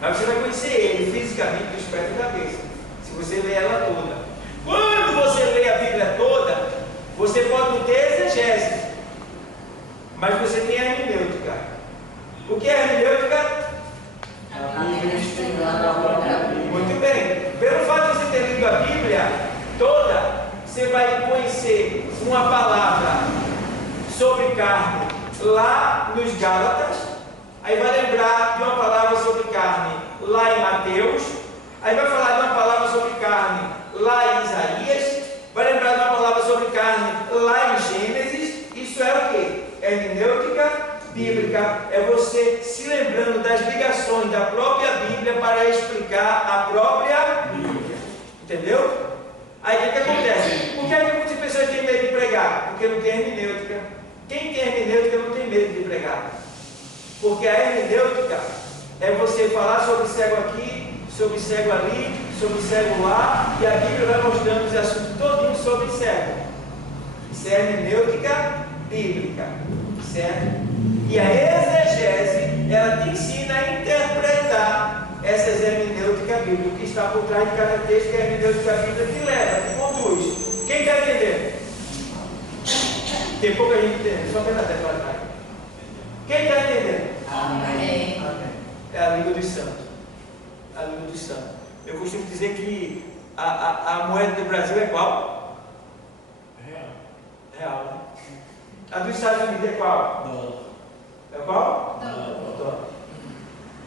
Mas você vai conhecer ele fisicamente dos pés à cabeça, se você ler ela toda. Quando você lê a Bíblia toda, você pode não ter exegese, mas você tem a hermenêutica. O que é a hermenêutica? A Bíblia explicando a própria Bíblia. Muito bem. Pelo fato de você ter lido a Bíblia toda, você vai conhecer uma palavra sobre carne lá nos Gálatas, aí vai lembrar de uma palavra sobre carne lá em Mateus, aí vai falar de uma palavra sobre carne lá em Isaías, vai lembrar de uma palavra sobre carne lá em Gênesis, você se lembrando das ligações da própria Bíblia para explicar a própria Bíblia. Entendeu? Aí o que acontece? Por que muitas pessoas têm medo de pregar? Porque não tem hermenêutica. Quem tem hermenêutica não tem medo de pregar. Porque a hermenêutica é você falar sobre cego aqui, sobre cego ali, sobre cego lá, e a Bíblia vai mostrando os assuntos todos sobre cego. Isso é hermenêutica bíblica, certo? E a exegese, ela te ensina a interpretar essas hermenêuticas bíblicas, o que está por trás de cada texto que a hermenêutica bíblica te leva, te conduz. Quem está entendendo? Tem pouca gente entendendo, só pela terra para trás. Quem está entendendo? Amém. Amém. É a língua dos santos. A língua dos santos. Eu costumo dizer que a moeda do Brasil é qual? Real, né? A dos Estados Unidos é qual? Dólar. É qual? Dólar.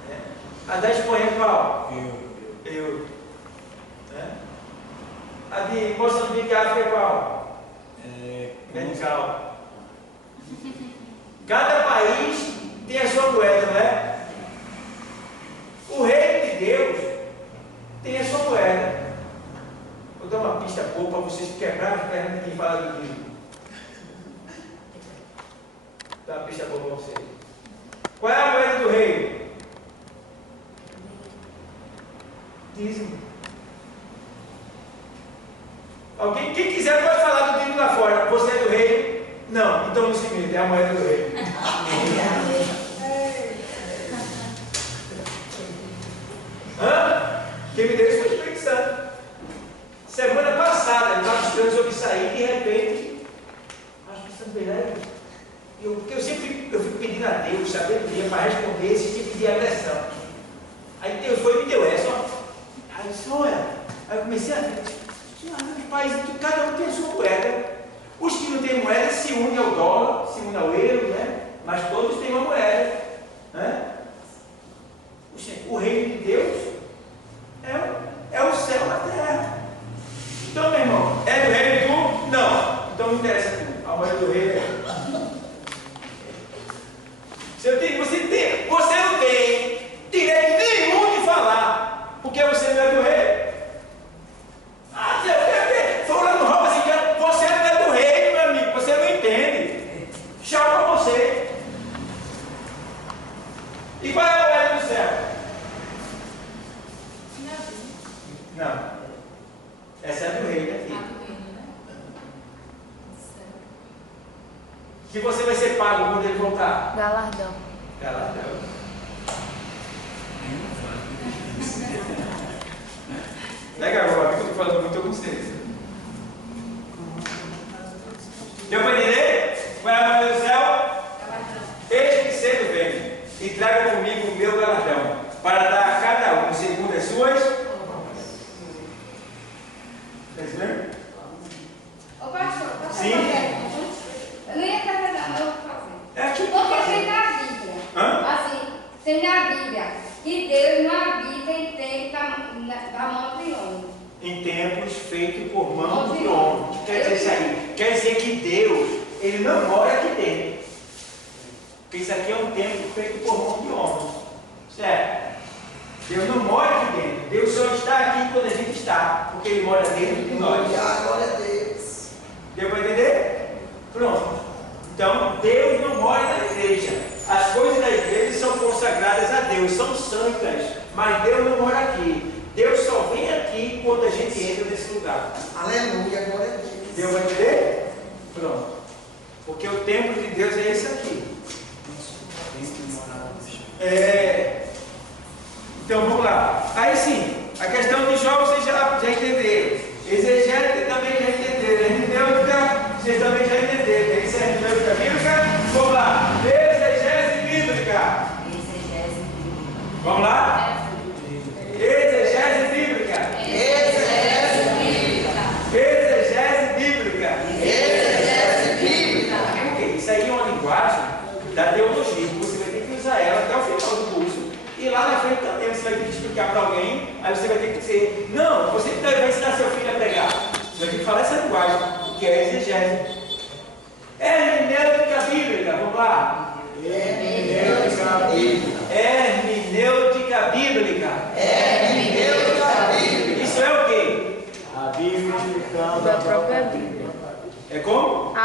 É. A da Espanha é qual? Euro. É. A de Moçambique, África é qual? Medical. Cada país tem a sua moeda, não é? O reino de Deus tem a sua moeda. Vou dar uma pista boa para vocês quebrarem as pernas de quem fala do dízimo. Vou dar uma pista boa para vocês. Qual é a moeda do reino? Dízimo. Alguém, quem quiser pode falar do dízimo lá fora. Você é do reino? Não, então não se meta, é a moeda do reino. Quem me deu isso foi o Espírito Santo. Semana passada, eu estava estudando sobre isso aí e de repente, acho que Santo Belém, porque eu fico pedindo a Deus sabedoria para responder esse tipo de agressão. Aí Deus foi e me deu essa, ó. Aí eu disse, olha, aí eu comecei a ver, rapaz, cada um tem a sua moeda. Os que não têm moeda se unem ao dólar, se unem ao euro, né? Mas todos têm uma moeda, né? O reino de Deus é o céu na terra. Então, meu irmão, é do reino tu? Não. Então não interessa tu. A moeda do reino é. Você não tem direito nenhum de falar, porque você não é do reino. Ah, fulano rouba assim, você não é do reino, meu amigo. Você não entende. Tchau para você. E qual é a moeda do céu? Não. Essa é do reino aqui. Que você vai ser pago quando ele voltar? Galardão. Galardão. Legal, agora que eu estou falando muito com vocês. Deu para entender? Qual é a moeda do céu? Eis que cedo vem e traga comigo o meu galardão, para dar a cada um segundo as suas. Ô pastor, Sim. Eu não ia perguntar, mas eu vou fazer. É aqui. Porque tem na Bíblia, assim, tem na Bíblia, que Deus não habita em tempo da mão de homem. Em tempos feitos por mão de homem. O que quer dizer isso aí? Quer dizer que Deus, ele não mora aqui dentro. Porque isso aqui é um templo feito por mão de homem. Certo? Deus não mora aqui dentro. Deus só está aqui quando a gente está. Porque ele mora dentro de nós. Glória a Deus. Deu para entender? Pronto. Então, Deus não mora na igreja. As coisas da igreja são consagradas a Deus, são santas. Mas Deus não mora aqui. Deus só vem aqui quando a gente entra nesse lugar. Aleluia, glória a Deus. Deu para entender? Pronto. Porque o templo de Deus é esse aqui. Então vamos lá. Aí sim, a questão de Jó vocês já entenderam. Exegética também já entenderam. Hermenêutica vocês também já entenderam. Isso é hermenêutica bíblica? Vamos lá. Exegese bíblica. Vamos lá? Exegese bíblica. Exegese bíblica. Exegese bíblica. Exegese bíblica. Isso aí é uma linguagem da teologia. Você vai ter que usar ela até o final do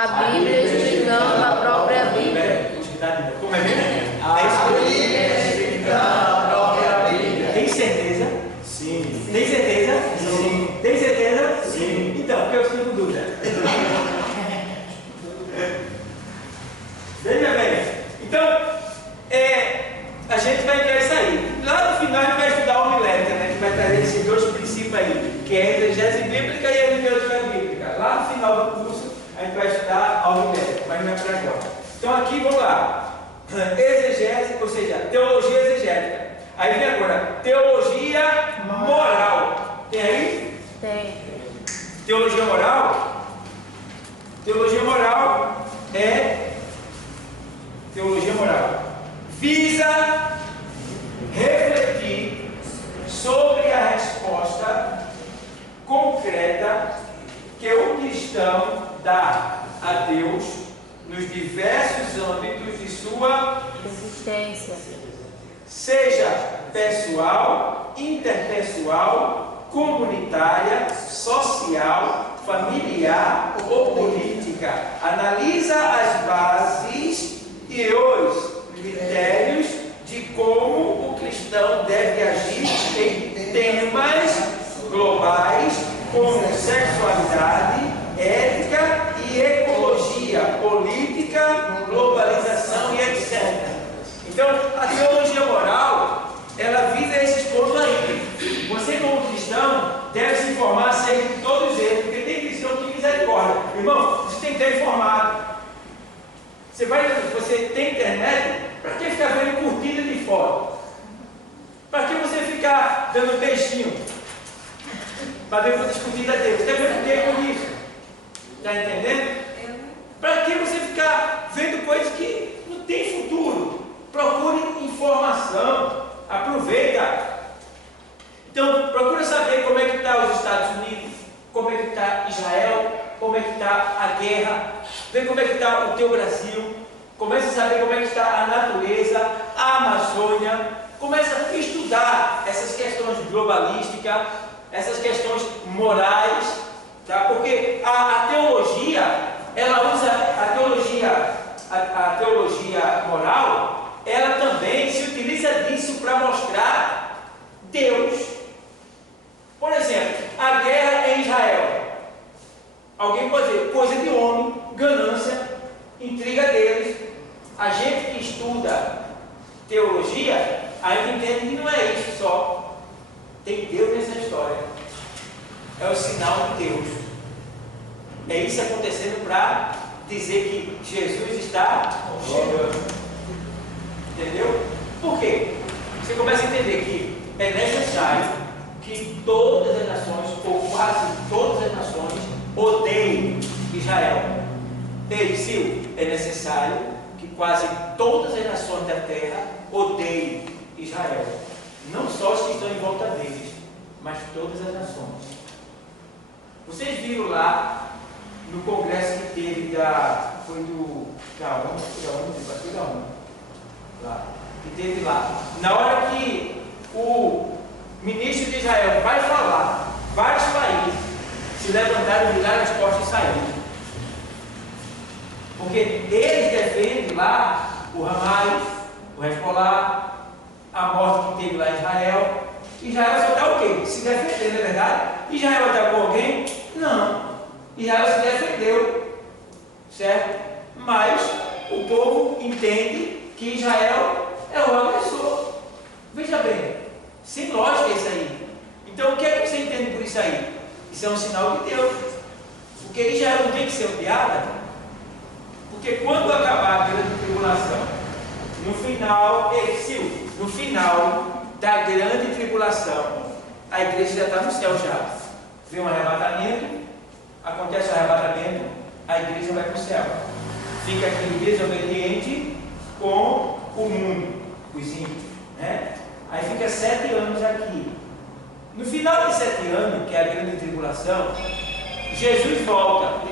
A Bíblia explicando a própria Bíblia. Como é mesmo? A Bíblia explicando a própria Bíblia. Tem certeza? Sim. Tem certeza? Sim. Tem certeza? Sim. Então, porque eu fico com dúvida. Veja bem. Então, a gente vai ver isso aí. Lá no final a gente vai estudar a homilética, né? Que vai trazer esses dois princípios aí, que é a exegese bíblica e a hermenêutica bíblica. Lá no final do curso a gente vai estudar a homilética, mas não é para agora. Então aqui, vamos lá. Exegese, ou seja, teologia exegética. Aí vem agora, teologia moral. Tem aí? Tem. Teologia moral? Teologia moral é teologia moral. Visa refletir sobre a resposta concreta que o cristão dá a Deus nos diversos âmbitos de sua Existência. seja pessoal, interpessoal, comunitária, social, familiar ou política. Analisa as bases e os critérios de como o cristão deve agir em temas globais como sexualidade, ética e ecologia, política, globalização e etc. Então, a teologia moral, ela visa esses pontos aí. Você, como cristão, deve se informar acerca de todos eles, porque tem cristão que misericórdia. Irmão, você tem que estar informado. Você tem internet, para que ficar vendo curtida de foto? Para que você ficar dando beijinho? Para ver quantas curtidas dele? Você está vendo o que com isso? Está entendendo? Para que você ficar vendo coisas que não tem futuro? Procure informação. Aproveita. Então, procura saber como é que está os Estados Unidos, como é que está Israel, como é que está a guerra, vê como é que está o teu Brasil, começa a saber como é que está a natureza, a Amazônia, começa a estudar essas questões globalísticas, essas questões morais, tá? Porque a teologia, ela usa a teologia moral, ela também se utiliza disso para mostrar Deus. Por exemplo, a guerra em Israel. Alguém pode dizer, coisa de homem, ganância, intriga deles. A gente que estuda teologia, a gente entende que não é isso só. Tem Deus nessa história. É o sinal de Deus. É isso acontecendo para dizer que Jesus está chegando. Entendeu? Por quê? Você começa a entender que é necessário que todas as nações, ou quase todas as nações, odeiem Israel. Ei, Sil, é necessário que quase todas as nações da terra odeiem Israel. Não só os que estão em volta deles, mas todas as nações. Vocês viram lá no congresso que teve da ONU, lá, que teve lá. Na hora que o ministro de Israel vai falar, vários países se levantaram, viraram as costas e saíram. Porque eles defendem lá o Hamas, o Hezbollah, a morte que teve lá em Israel. Israel só está o quê? Se defender, não é verdade? Israel atacou alguém? Não. Israel se defendeu, certo? Mas o povo entende que Israel é o agressor. Veja bem, sem lógica isso aí. Então o que é que você entende por isso aí? Isso é um sinal de Deus. Porque Israel não tem que ser odiada. Porque quando acabar a grande tribulação, no final da grande tribulação, a igreja já está no céu já. Vem um arrebatamento, acontece o arrebatamento, a igreja vai para o céu. Fica aqui desobediente com o mundo, os ímpios, né? Aí fica 7 anos aqui. No final de 7 anos, que é a grande tribulação, Jesus volta.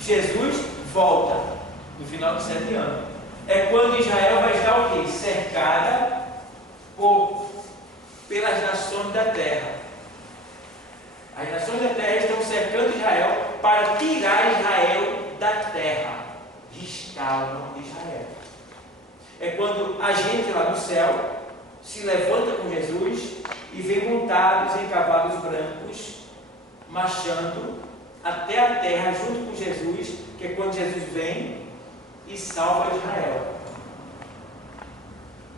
Jesus volta no final de 7 anos. É quando Israel vai estar o quê? Cercada pelas nações da terra. As nações da terra estão cercando Israel para tirar Israel da terra, está o nome de Israel. É quando a gente lá no céu se levanta com Jesus e vem montados em cavalos brancos, marchando até a terra junto com Jesus, que é quando Jesus vem e salva Israel.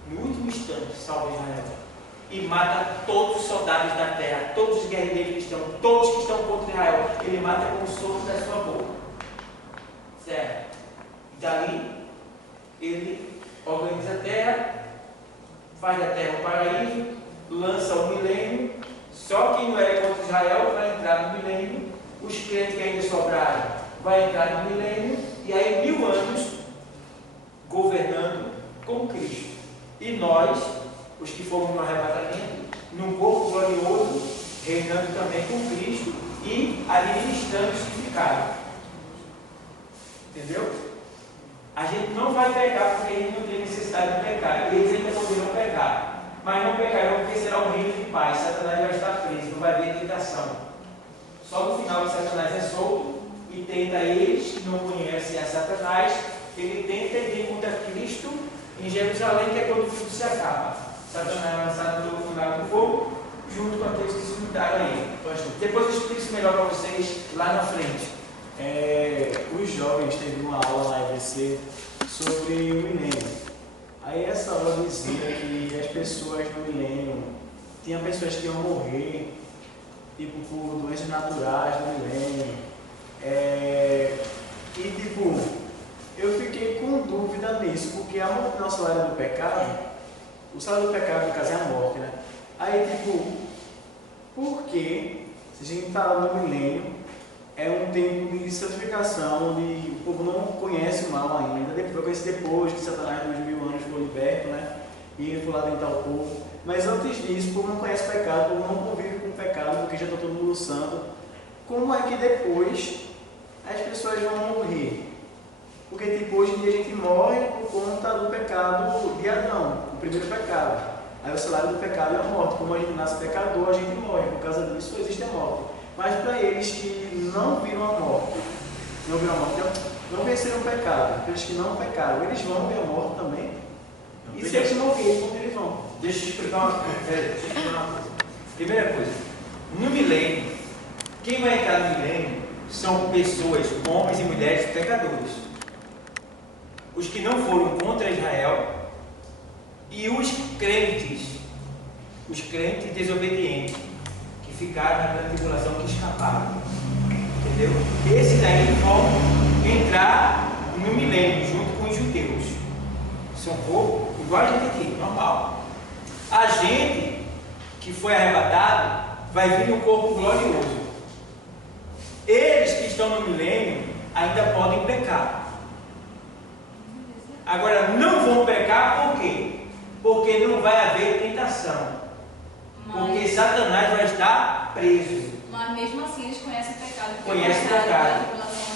No último instante, salva Israel. E mata todos os soldados da terra, todos os guerreiros cristãos, todos que estão contra Israel. Ele mata com o sopro da sua boca. Certo? E dali, ele organiza a terra, faz da terra um paraíso, lança o milênio. Só quem não era contra Israel vai entrar no milênio. Os crentes que ainda sobraram vai entrar no milênio. E aí 1000 anos governando com Cristo. E nós, os que fomos no arrebatamento, num corpo glorioso, reinando também com Cristo e administrando os que ficaram. Entendeu? A gente não vai pecar porque a gente não tem necessidade de pecar. Eles ainda poderão pecar, mas não pecarão porque será um reino de paz. Satanás vai estar preso, não vai haver tentação. Só no final que Satanás é solto e tenta eles que não conhecem a Satanás, ele tenta ir contra Cristo em Jerusalém, que é quando tudo se acaba. Satanás é lançado no lago do fogo, junto com aqueles que se juntaram a ele. Depois eu explico isso melhor para vocês lá na frente. Os jovens teve uma aula na IBC sobre o milênio. Aí essa aula dizia que as pessoas no milênio, tinha pessoas que iam morrer, tipo, por doenças naturais no milênio. E tipo, eu fiquei com dúvida nisso, porque a morte não é o salário do pecado. O salário do pecado, no caso, é a morte, né? Aí tipo, por que, se a gente está no milênio, é um tempo de santificação, onde o povo não conhece o mal ainda, vai conhecer depois que Satanás, nos 1000 anos, foi liberto, né? E ele foi lá tentar o povo. Mas antes disso, o povo não conhece o pecado, o povo não convive com o pecado, porque já está todo mundo santo. Como é que depois as pessoas vão morrer? Porque tipo, hoje em dia a gente morre por conta do pecado de Adão, o primeiro pecado. Aí o salário do pecado é a morte. Como a gente nasce pecador, a gente morre. Por causa disso existe a morte. Mas para eles que não viram a morte, não venceram o pecado, aqueles que não pecaram, eles vão ver a morte também. E se eles morrerem, como eles vão? Deixa eu te explicar uma coisa. Primeira coisa, no milênio, quem vai entrar no milênio são pessoas, homens e mulheres pecadores. Os que não foram contra Israel e os crentes desobedientes, que ficaram na tribulação, que escaparam. Entendeu? Esses aí vão entrar no milênio junto com os judeus. São povo igual a gente aqui, normal. A gente que foi arrebatado vai vir no corpo glorioso. Eles que estão no milênio ainda podem pecar. Agora, não vão pecar por quê? Porque não vai haver tentação. Porque Satanás vai estar preso. Mas mesmo assim eles conhecem o pecado. Conhecem o pecado,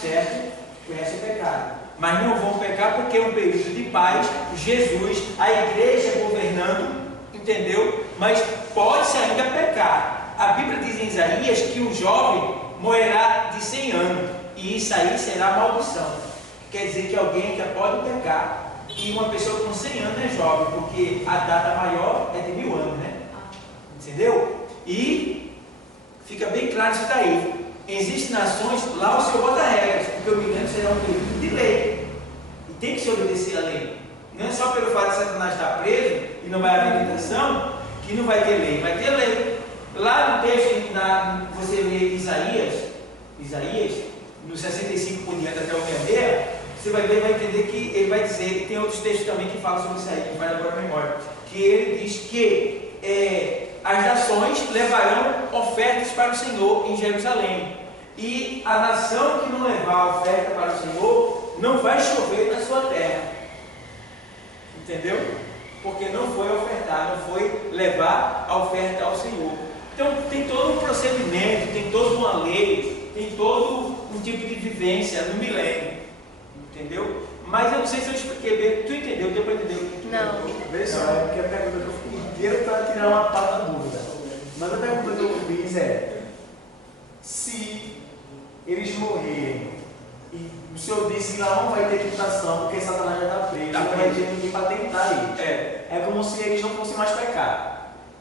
certo? Conhecem o pecado. Mas não vão pecar porque é um período de paz, Jesus, a igreja governando, entendeu? Mas pode-se ainda pecar. A Bíblia diz em Isaías que o jovem morrerá de 100 anos. E isso aí será maldição. Quer dizer que alguém ainda pode pecar. E uma pessoa com 100 anos é jovem, porque a data maior é de 1000 anos, né? Entendeu? E fica bem claro isso daí. Existem nações, lá o Senhor bota regras, porque o milênio será um período de lei. E tem que se obedecer à lei. Não é só pelo fato de Satanás estar preso e não vai haver tentação, que não vai ter lei. Vai ter lei. Lá no texto, você lê Isaías, no 65 por diante até o 66, você vai ver, vai entender que ele vai dizer, e tem outros textos também que falam sobre isso aí, que vai agora a memória, que ele diz que as nações levarão ofertas para o Senhor em Jerusalém. E a nação que não levar a oferta para o Senhor, não vai chover na sua terra. Entendeu? Porque não foi ofertar, não foi levar a oferta ao Senhor. Então tem todo um procedimento, tem toda uma lei, tem todo um tipo de vivência no milênio. Entendeu? Mas eu não sei se eu expliquei bem. Tu entendeu? Deu para entender? Não. Vê só, é porque a pergunta que eu fiz era para tirar uma pata da dúvida. Mas a pergunta que eu fiz é: se eles morrerem E o Senhor disse que lá não vai ter tentação, porque Satanás já está preso, não vai ter ninguém para tentar eles. É como se eles não fossem mais pecar.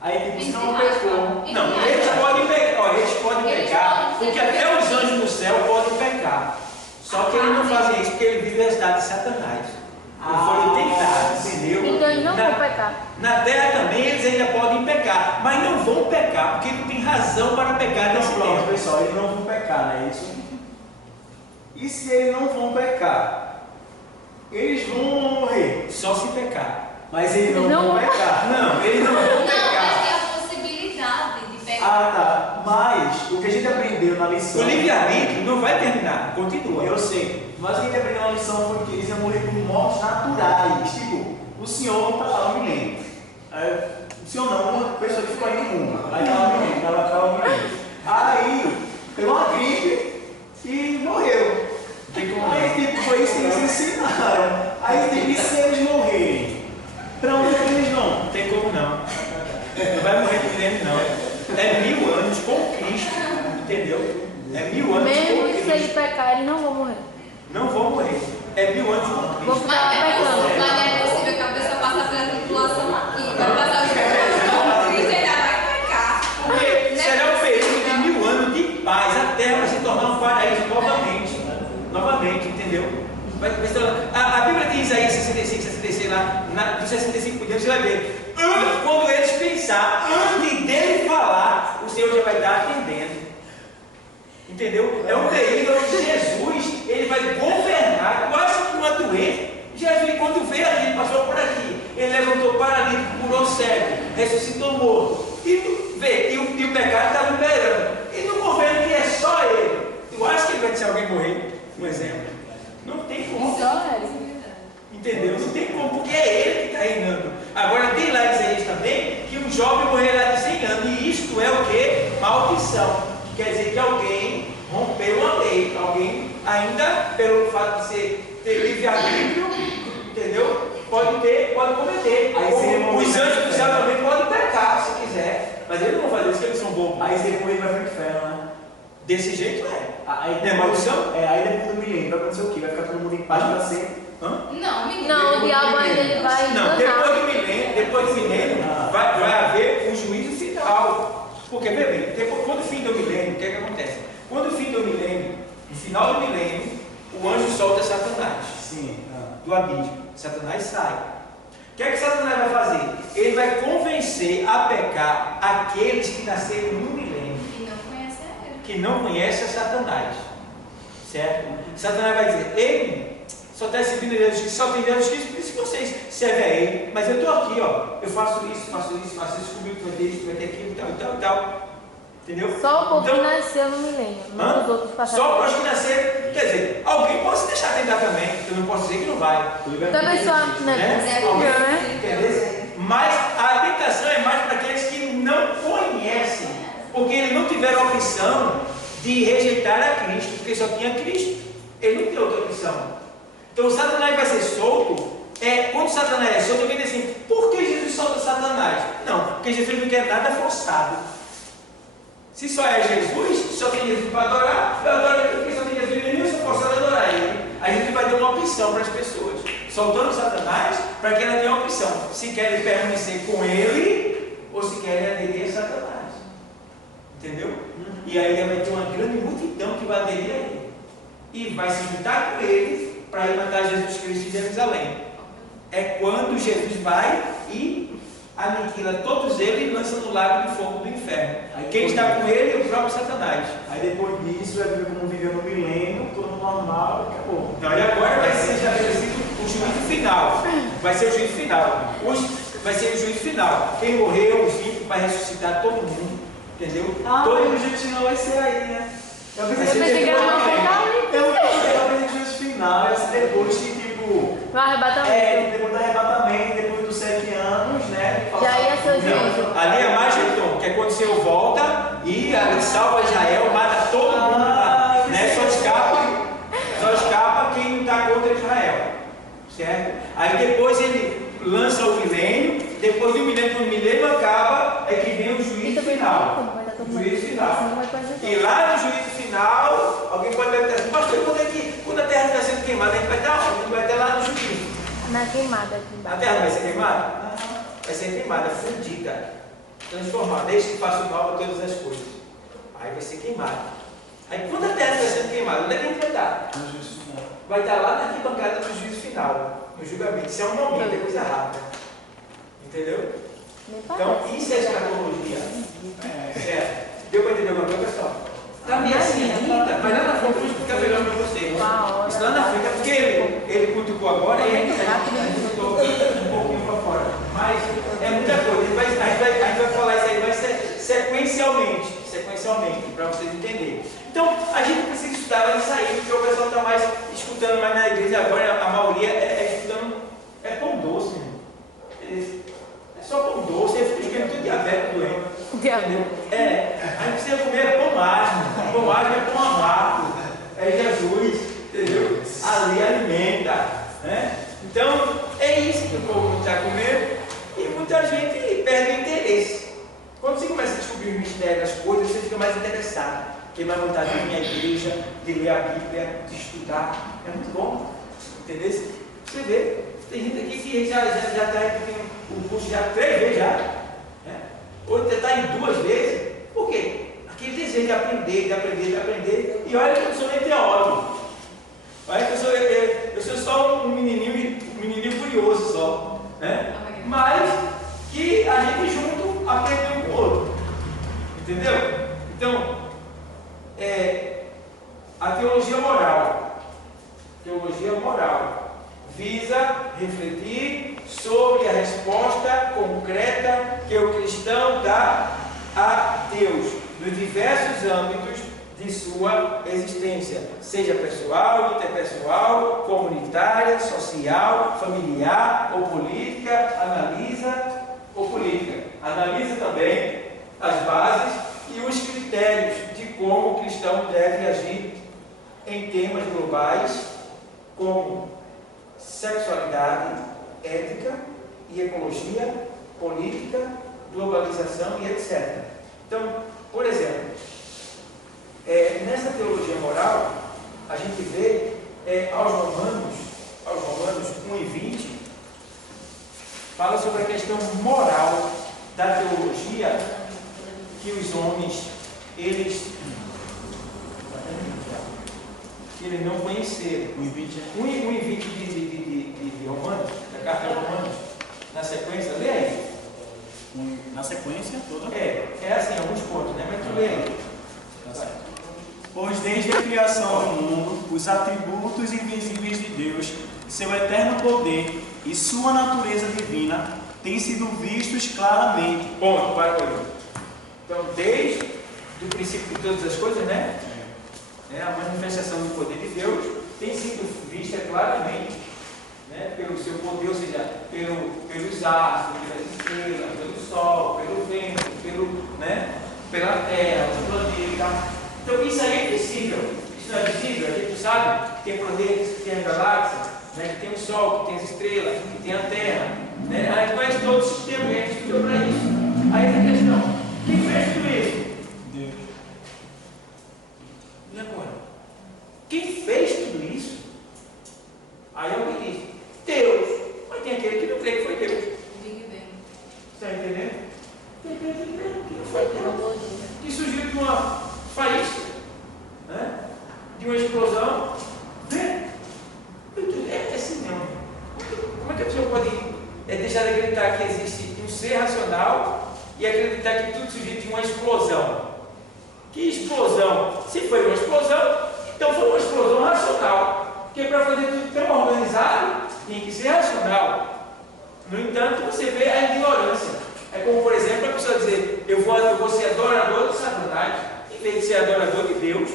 Aí tipo, se não pecou. Não, eles podem pecar, ó, eles podem pecar, porque até os anjos do céu podem pecar. Só que eles não fazem isso porque eles vivem a cidade de Satanás. Eles foram tentados, entendeu? Então eles não vão pecar. Na terra também eles ainda podem pecar, mas não vão pecar, porque não tem razão para pecar nesse Pronto, tempo. pessoal, eles não vão pecar, não é isso? E se eles não vão pecar? Eles vão morrer. Só se pecar. Mas eles não vão pecar. Não, eles não vão Não, pecar. mas tem a possibilidade de pegar. Ah, tá. Mas o que a gente aprendeu na lição. O livre-arbítrio não vai terminar, continua. Eu sei. Mas o que a gente aprendeu na lição foi que eles iam morrer por mortes naturais. Tipo, o senhor está lá no milênio. O senhor não, uma pessoa que ficou aí no mundo. Aí estava no milênio, estava no milênio. Aí pegou uma gripe e morreu. Aí tipo, foi isso que eles ensinaram. Aí tipo, e se eles morrerem? Para onde é que eles vão? Não tem como não. Não vai morrer por dentro, não. É 1000 anos com Cristo. Entendeu? É 1000 anos Mesmo com se Cristo. eles pecarem, eles não vão morrer. Não vão morrer. É 1000 anos com Vão Cristo. ficar lá pecando. Mas não é possível que a pessoa passe pela tribulação aqui. Vai passar os tribulação Cristo e ainda vai pecar. Porque será um período de 1000 anos de paz. A terra vai se tornar um paraíso novamente. Novamente, entendeu? A Bíblia diz aí 65, 66 lá, do 65 por diante, você vai ver. Quando eles pensar, antes dele falar, o Senhor já vai estar atendendo. Entendeu? É um período onde Jesus, ele vai governar quase que uma doença. Jesus, quando veio aqui, ele passou por aqui. Ele levantou paralítico, curou cego, ressuscitou morto. E vê, e o pecado está liberando. E no governo que é só ele. Tu acha que ele vai deixar alguém morrer? Um exemplo. Não tem como. Só eles. Entendeu? Não tem como, porque é ele que está reinando. Agora tem lá em Isaías também que um jovem morrerá de 100 anos. E isto é o que? Maldição. Que quer dizer que alguém rompeu a lei. Alguém ainda, pelo fato de ter livre-arbítrio, entendeu? Pode cometer. Aí Os anjos do céu também podem pecar, se quiser. Mas eles não vão fazer isso, porque eles são bobos. Aí se ele morrer vai para o inferno, né? Desse jeito é. Aí É maldição? Aí depois do milênio vai acontecer o quê? Vai ficar todo mundo em paz para sempre? Não, menino. Não, o diabo ainda ele vai Não, enganar. depois do milênio vai haver um juízo final. Porque, vê bem, quando o fim do milênio, o que é que acontece? Quando o fim do milênio, no final do milênio, o anjo solta Satanás. Sim. Do abismo. Satanás sai. O que é que Satanás vai fazer? Ele vai convencer a pecar aqueles que nasceram no milênio, Que não conhece ele. que não conhecem a Satanás. Certo? Satanás vai dizer, ele só está servindo a Jesus Cristo, só tem Jesus Cristo, por isso que vocês servem a ele. Mas eu estou aqui, ó, eu faço isso, comigo, vai ter isso, vai ter aquilo, tal, tal. Entendeu? Só o povo Então, que nasceu no milênio. Não os outros passaram. só para os que nasceram, quer dizer, alguém pode se deixar tentar também, eu não posso dizer que não vai. Também só, né? Alguém, né? entendeu? Mas a tentação é mais para aqueles que não conhecem, porque eles não tiveram a opção de rejeitar a Cristo, porque só tinha Cristo, ele não tem outra opção. Então o Satanás vai ser solto. Quando Satanás é solto, alguém diz assim, por que Jesus solta Satanás? Não, porque Jesus não quer nada forçado. Se só é Jesus, só tem Jesus para adorar, eu adoro ele porque só tem Jesus e eu sou forçado a adorar ele. A gente vai dar uma opção para as pessoas, soltando Satanás para que ela tenha uma opção, se querem permanecer com ele ou se querem aderir a Satanás. Entendeu? E aí vai ter uma grande multidão que vai aderir a ele e vai se juntar com ele para ir matar Jesus Cristo em Jerusalém. É quando Jesus vai e aniquila todos eles e lança no lago de fogo do inferno. Aí quem está com ele é o próprio Satanás. Aí depois disso vai viver como viveu no milênio, todo normal, acabou. Então, e agora vai ser estabelecido o juízo final. Vai ser o juízo final. Vai ser o juízo final. Quem morreu, os vivos, vai ressuscitar todo mundo. Entendeu? Todo o juízo final vai ser aí, né? Eu pensei que era no final. Eu pensei que o juízo final vai ser depois que, tipo. No arrebatamento. Depois do arrebatamento, depois dos 7 anos, né? Já ia ser o juízo. Não, ali é mais Getom, que é quando o Senhor volta e ali salva Israel, mata todo mundo lá. Né? Só escapa quem não está contra Israel. Certo? Aí depois ele lança o milênio, depois do milênio, quando o milênio acaba, é que vem o juízo final. O juízo final. E lá no juízo final, alguém pode perguntar assim, pastor, quando a terra está sendo queimada, a gente vai estar onde? A gente vai estar lá no juízo. Na queimada aqui A embaixo. terra vai ser queimada? Vai ser queimada, fundida, transformada, desde que faça o mal a todas as coisas. Aí vai ser queimada. Aí quando a terra está sendo queimada, onde é que a gente vai estar? Vai estar lá na arquibancada do juízo final, no julgamento. Isso é um momento, é coisa rápida. Entendeu? Então, isso é escatologia. Certo? Deu para entender alguma coisa, pessoal? Está meio assim ainda, mas lá na frente eu vou explicar melhor para vocês. Isso lá na frente é porque ele cutucou agora e ele cutucou um pouquinho para fora. Mas é muita coisa. A gente vai falar isso aí, vai ser sequencialmente, para vocês entenderem. Então, a gente precisa estudar, vai sair, porque o pessoal está mais escutando mais na igreja agora, a maioria escutando, é pão doce, irmão. É só pão doce, é tudo diabetes doente. Entendeu? A gente precisa comer pão mágico. Pão mágico é pão amargo. É Jesus, entendeu? Ali alimenta. Né? Então, é isso que o povo está comendo e muita gente perde o interesse. Quando você começa a descobrir os mistérios das coisas, você fica mais interessado. Tem mais vontade de vir à igreja, de ler a Bíblia, de estudar. É muito bom. Entendeu? Você vê, tem gente aqui que já está repetindo o curso já 3 vezes já. Né? Ou está em 2 vezes. Por quê? Aquele desejo de aprender. E olha que eu não sou nem teólogo. Olha que eu sou só um menininho curioso só. Né? Mas que a gente junto aprende um com o outro. Entendeu? Então, a teologia moral visa refletir sobre a resposta concreta que o cristão dá a Deus nos diversos âmbitos de sua existência, seja pessoal, interpessoal, comunitária, social, familiar ou política. Analisa também as bases e os critérios de como o cristão deve agir em temas globais como sexualidade, ética e ecologia, política, globalização e etc. Então, por exemplo, nessa teologia moral, a gente vê aos Romanos 1:20, fala sobre a questão moral da teologia que os homens, eles não conheceram. 1:20 de Romanos, da carta aos Romanos, na sequência, lê aí. Na sequência toda? É assim, alguns pontos, né? Mas tu lê aí. Pois desde a criação do mundo, os atributos invisíveis de Deus, seu eterno poder e sua natureza divina têm sido vistos claramente. Ponto, para aí. Então, desde o princípio de todas as coisas, né? A manifestação do poder de Deus tem sido vista claramente, né? Pelo seu poder, ou seja, pelos astros, pelas estrelas, pelo sol, pelo vento, pela terra, pelo planeta. Então, isso aí é visível. Isso não é visível? A gente sabe que tem planetas, que tem a galáxia, né? Que tem o sol, que tem as estrelas, que tem a terra. Né? A gente conhece todo o sistema, a gente estudou para isso. Aí tem a questão: quem fez tudo isso? Deus. E agora? Quem fez tudo isso? Aí alguém diz: Deus. Mas tem aquele que não crê que foi Deus. Big Bang. Está entendendo? Tem aquele que não foi Deus. Que surgiu de uma faísca, né? De uma explosão. Vê? É assim mesmo. Como é que a pessoa pode deixar de acreditar que existe um ser racional e acreditar que tudo surgiu de uma explosão? Que explosão? Se foi uma explosão, então foi uma explosão racional. Porque para fazer tudo tão organizado, tem que ser racional. No entanto, você vê a ignorância. É como, por exemplo, a pessoa dizer: eu vou ser adorador de Satanás, em vez de ser adorador de Deus,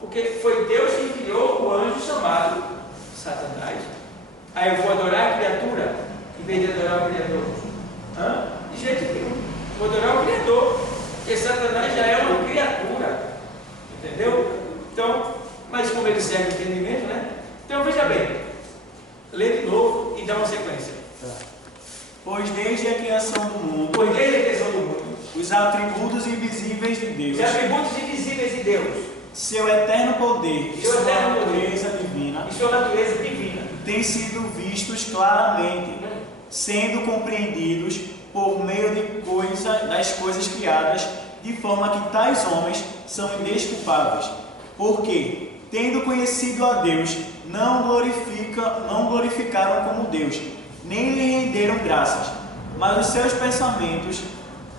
porque foi Deus que criou o anjo chamado Satanás. Aí eu vou adorar a criatura, em vez de adorar o Criador. De jeito nenhum. Vou adorar o Criador, porque Satanás já é uma criatura. Entendeu? Então, mas como ele segue o entendimento, né? Então veja bem, lê de novo e dá uma sequência. Pois desde a criação do mundo, Os atributos invisíveis de Deus. seu eterno poder e sua natureza divina têm sido vistos claramente, sendo compreendidos por meio das coisas criadas, de forma que tais homens são indesculpáveis, porque, tendo conhecido a Deus, não glorificaram como Deus, nem lhe renderam graças, mas os seus pensamentos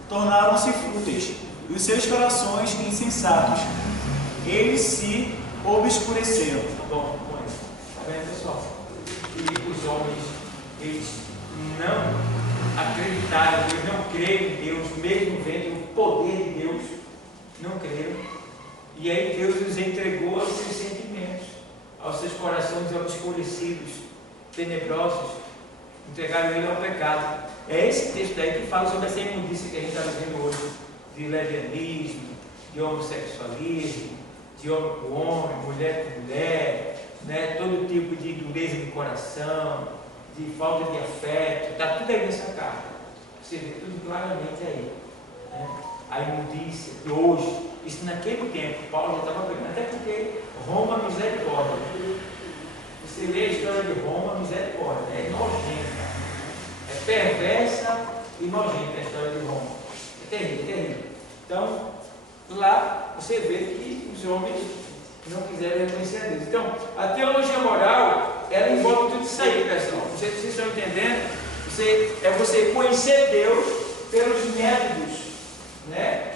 tornaram-se fúteis, e os seus corações insensatos. Eles se obscureceram. Bom, tá vendo, pessoal? E os homens, eles não acreditaram, eles não creram em Deus, mesmo vendo o poder de Deus, não creram. E aí Deus os entregou aos seus sentimentos, aos seus corações obscurecidos, tenebrosos, entregaram ele ao pecado. É esse texto daí que fala sobre essa imundícia que a gente está vivendo hoje, de lesbianismo, de homossexualismo, de homem com homem, mulher com mulher, né? Todo tipo de dureza de coração, de falta de afeto, está tudo aí nessa carta. Você vê tudo claramente aí. Né? A imundícia de hoje, isso naquele tempo, Paulo já estava pegando, até porque Roma, misericórdia. Você lê a história de Roma, misericórdia, é nojenta, é perversa e nojenta a história de Roma. É terrível, terrível. Então, lá você vê que os homens não quiseram reconhecer a Deus. Então, a teologia moral, ela envolve tudo isso aí, pessoal. Não sei se vocês estão entendendo. É você conhecer Deus pelos métodos, né?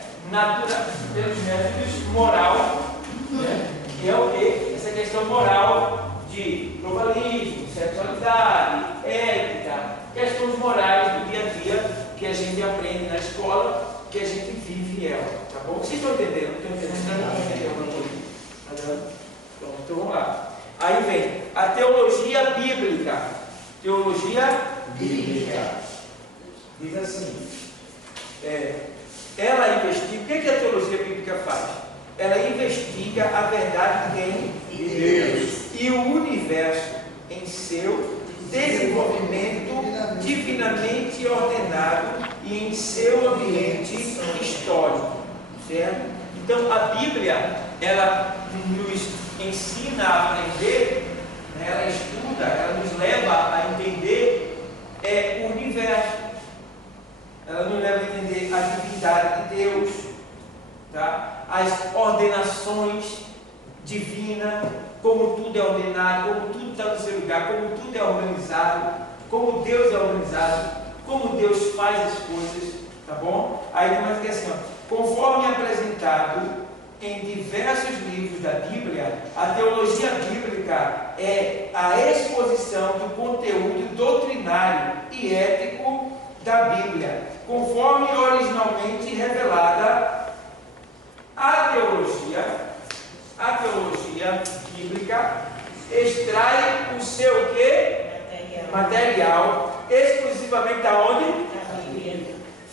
Pelos métodos moral, né? Que é o quê? Essa questão moral de pluralismo, sexualidade, ética, questões morais do dia a dia que a gente aprende na escola, que a gente vive ela, tá bom? Vocês estão entendendo? Estão entendendo alguma coisa? Então vamos lá. Aí vem a teologia bíblica. Teologia bíblica. Diz assim, ela investiga. O que a teologia bíblica faz? Ela investiga a verdade de quem? De Deus. E o universo em seu desenvolvimento divinamente ordenado e em seu ambiente histórico, certo? Então a Bíblia, ela nos ensina a aprender, né? Ela estuda, ela nos leva a entender o universo, ela nos leva a entender a divindade de Deus, tá? As ordenações divinas, como tudo é ordenado, como tudo está no seu lugar, como tudo é organizado, como Deus é organizado, como Deus faz as coisas, tá bom? Aí mais que assim, ó, conforme apresentado em diversos livros da Bíblia, a teologia bíblica é a exposição do conteúdo doutrinário e ético da Bíblia, conforme originalmente revelada. A teologia bíblica extrai o seu quê? Material exclusivamente aonde?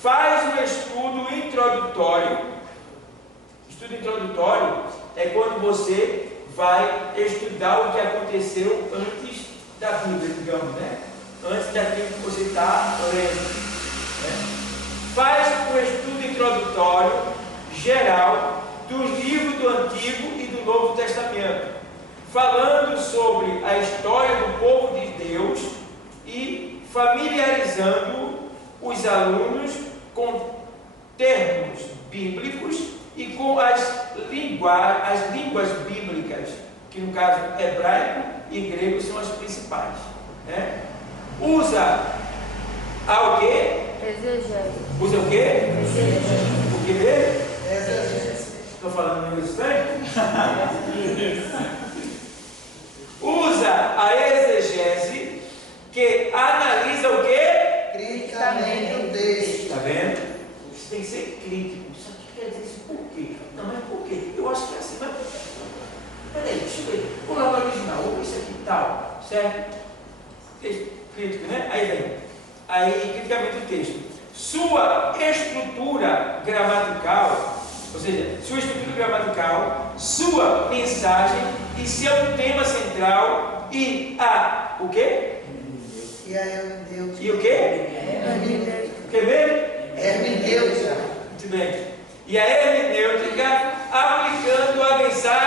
Faz um estudo introdutório. Estudo introdutório é quando você vai estudar o que aconteceu antes da Bíblia, digamos, né? Antes daquilo que você está lendo, né? Faz um estudo introdutório geral dos livros do Antigo e do Novo Testamento, falando sobre a história do povo de Deus e familiarizando os alunos com termos bíblicos e com as línguas bíblicas, que no caso hebraico e grego são as principais, né? Usa o quê? Exegese. Usa o quê? Exegese. O que mesmo? Estou falando em inglês estranho? Usa a exegese, que analisa o quê? Criticamente o texto. Está vendo? Isso tem que ser crítico. Isso aqui quer dizer isso por quê? Não, mas por quê? Eu acho que é assim, mas... Peraí, deixa eu ver. Vou lá no original, vou ver isso aqui e tal. Certo? Texto crítico, né? Aí vem. Aí, criticamente o texto. Sua estrutura gramatical, ou seja, sua estrutura gramatical, sua mensagem e seu tema central e a... O quê? E a hermenêutica. E o quê? O que mesmo? Hermenêutica. Muito bem. E a hermenêutica aplicando a mensagem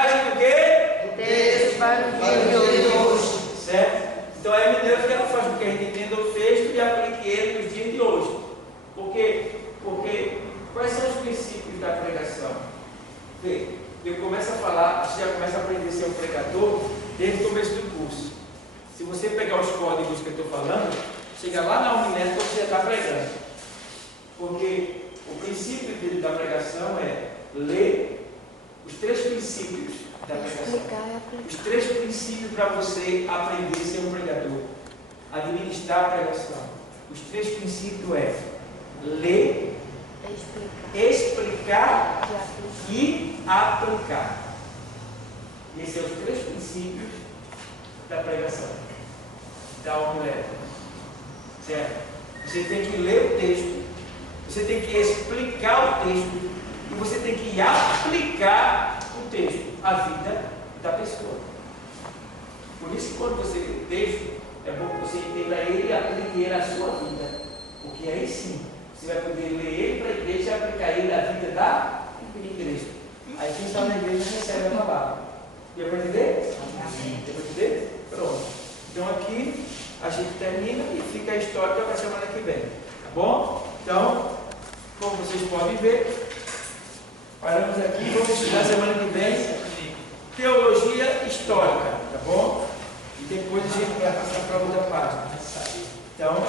que a gente entenda o texto e aplique ele nos dias de hoje. Porque quais são os princípios da pregação? Vê, eu começo a falar, você já começa a aprender a ser um pregador desde o começo do curso. Se você pegar os códigos que eu estou falando, chega lá na homilética você já está pregando. Porque o princípio da pregação é ler os 3 princípios da pregação. Os 3 princípios para você aprender a ser um pregador. Administrar a pregação. Os 3 princípios é ler, explicar e aplicar. Esses são os 3 princípios da pregação, da homilética. Certo? Você tem que ler o texto, você tem que explicar o texto e você tem que aplicar o texto à vida da pessoa. Por isso que quando você lê o texto, é bom que você entenda ele e aplique ele à sua vida. Porque aí sim, você vai poder ler ele para a igreja e aplicar ele à vida da igreja. Aí quem está na igreja recebe a palavra. Deu para entender? Deu para entender? Pronto. Então aqui a gente termina e fica a história para a semana que vem. Tá bom? Então, como vocês podem ver, paramos aqui, vamos estudar semana que vem teologia histórica, tá bom? E depois a gente vai passar para outra página. Então,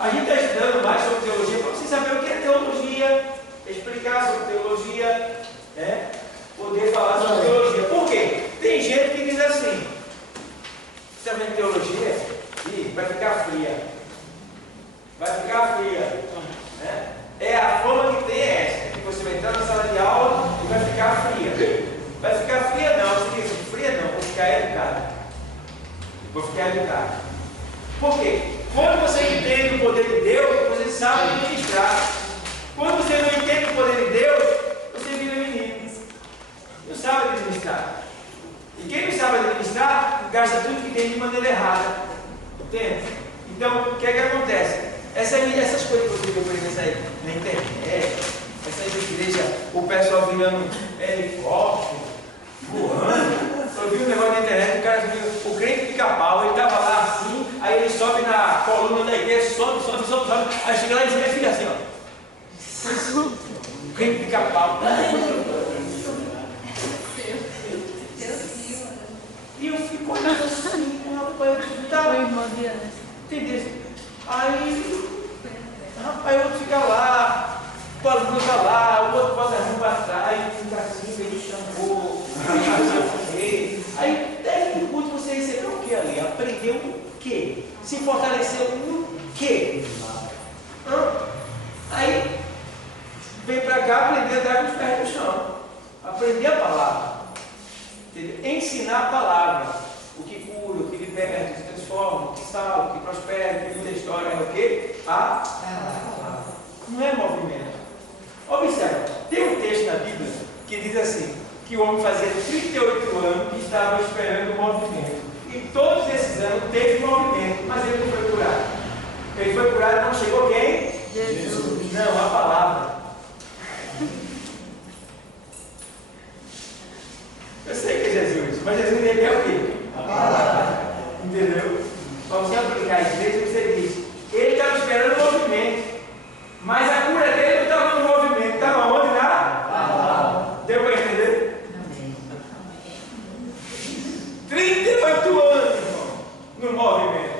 a gente está estudando mais sobre teologia para vocês saberem o que é teologia, explicar sobre teologia, poder falar sobre teologia. Por quê? Tem gente que diz assim, você está vendo teologia? Ih, vai ficar fria. Vai ficar fria. Né? É a forma que tem essa, que você vai entrar na sala de aula e vai ficar fria. Vai ficar fria não, você diz fria não, vou ficar educado. Vou ficar educado. Por quê? Quando você entende o poder de Deus, você sabe administrar. Quando você não entende o poder de Deus, você vira menino. Não sabe administrar. E quem não sabe administrar, gasta tudo que tem de maneira errada. Entende? Então, o que é que acontece? Essas coisas que você viu por exemplo na internet, essas igrejas, o pessoal virando helicóptero, voando. Eu vi um negócio na internet, o cara viu o crente pica-pau, ele estava lá assim, aí ele sobe na coluna da igreja, sobe, aí chega lá e ele fica assim, ó. O crente pica-pau. E eu fico olhando assim, rapaz, tá. Entendeu? Aí, rapaz, o outro fica lá, o aluno fica lá, o outro bota a mão para trás, fica assim, ele chamou, aí 10 minutos você recebeu o que ali? Aprendeu o quê? Se fortaleceu no quê? Aí, vem para cá aprender a dar com os pés no chão, aprender a palavra. Ensinar a palavra, o que cura, o que liberta, o que transforma, o que salva, o que prospera, o que muda a história, é o que? A palavra. Não é movimento. Observe, tem um texto na Bíblia que diz assim, que o homem fazia 38 anos e estava esperando o movimento. E todos esses anos teve movimento, mas ele não foi curado. Ele foi curado quando chegou quem? Jesus. Não, a palavra. Eu sei que é Jesus, mas Jesus ele é o quê? A palavra. Entendeu? Para você aplicar a igreja, você diz, ele estava esperando o movimento, mas a cura dele não estava no movimento, estava onde? Na palavra. Deu para entender? 38 anos, irmão, no movimento.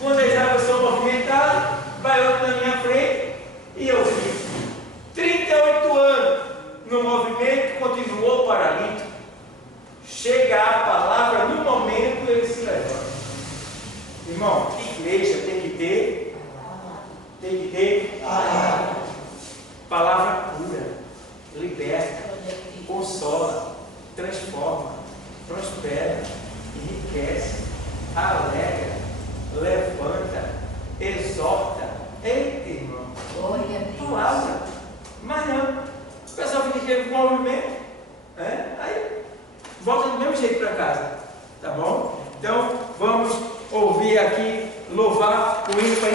Quando as águas são movimentadas, vai outro na minha frente e eu fico. 38 anos no movimento, continuou paralítico. Chega a palavra, no momento ele se levanta. Irmão, igreja tem que ter palavra cura, liberta, consola, transforma, prospera, enriquece, alegra, levanta, exorta. Eita, irmão, palavra. Mas não, o pessoal fica querendo movimento, aí volta do mesmo jeito para casa, tá bom? Então vamos ouvir aqui, louvar o hino para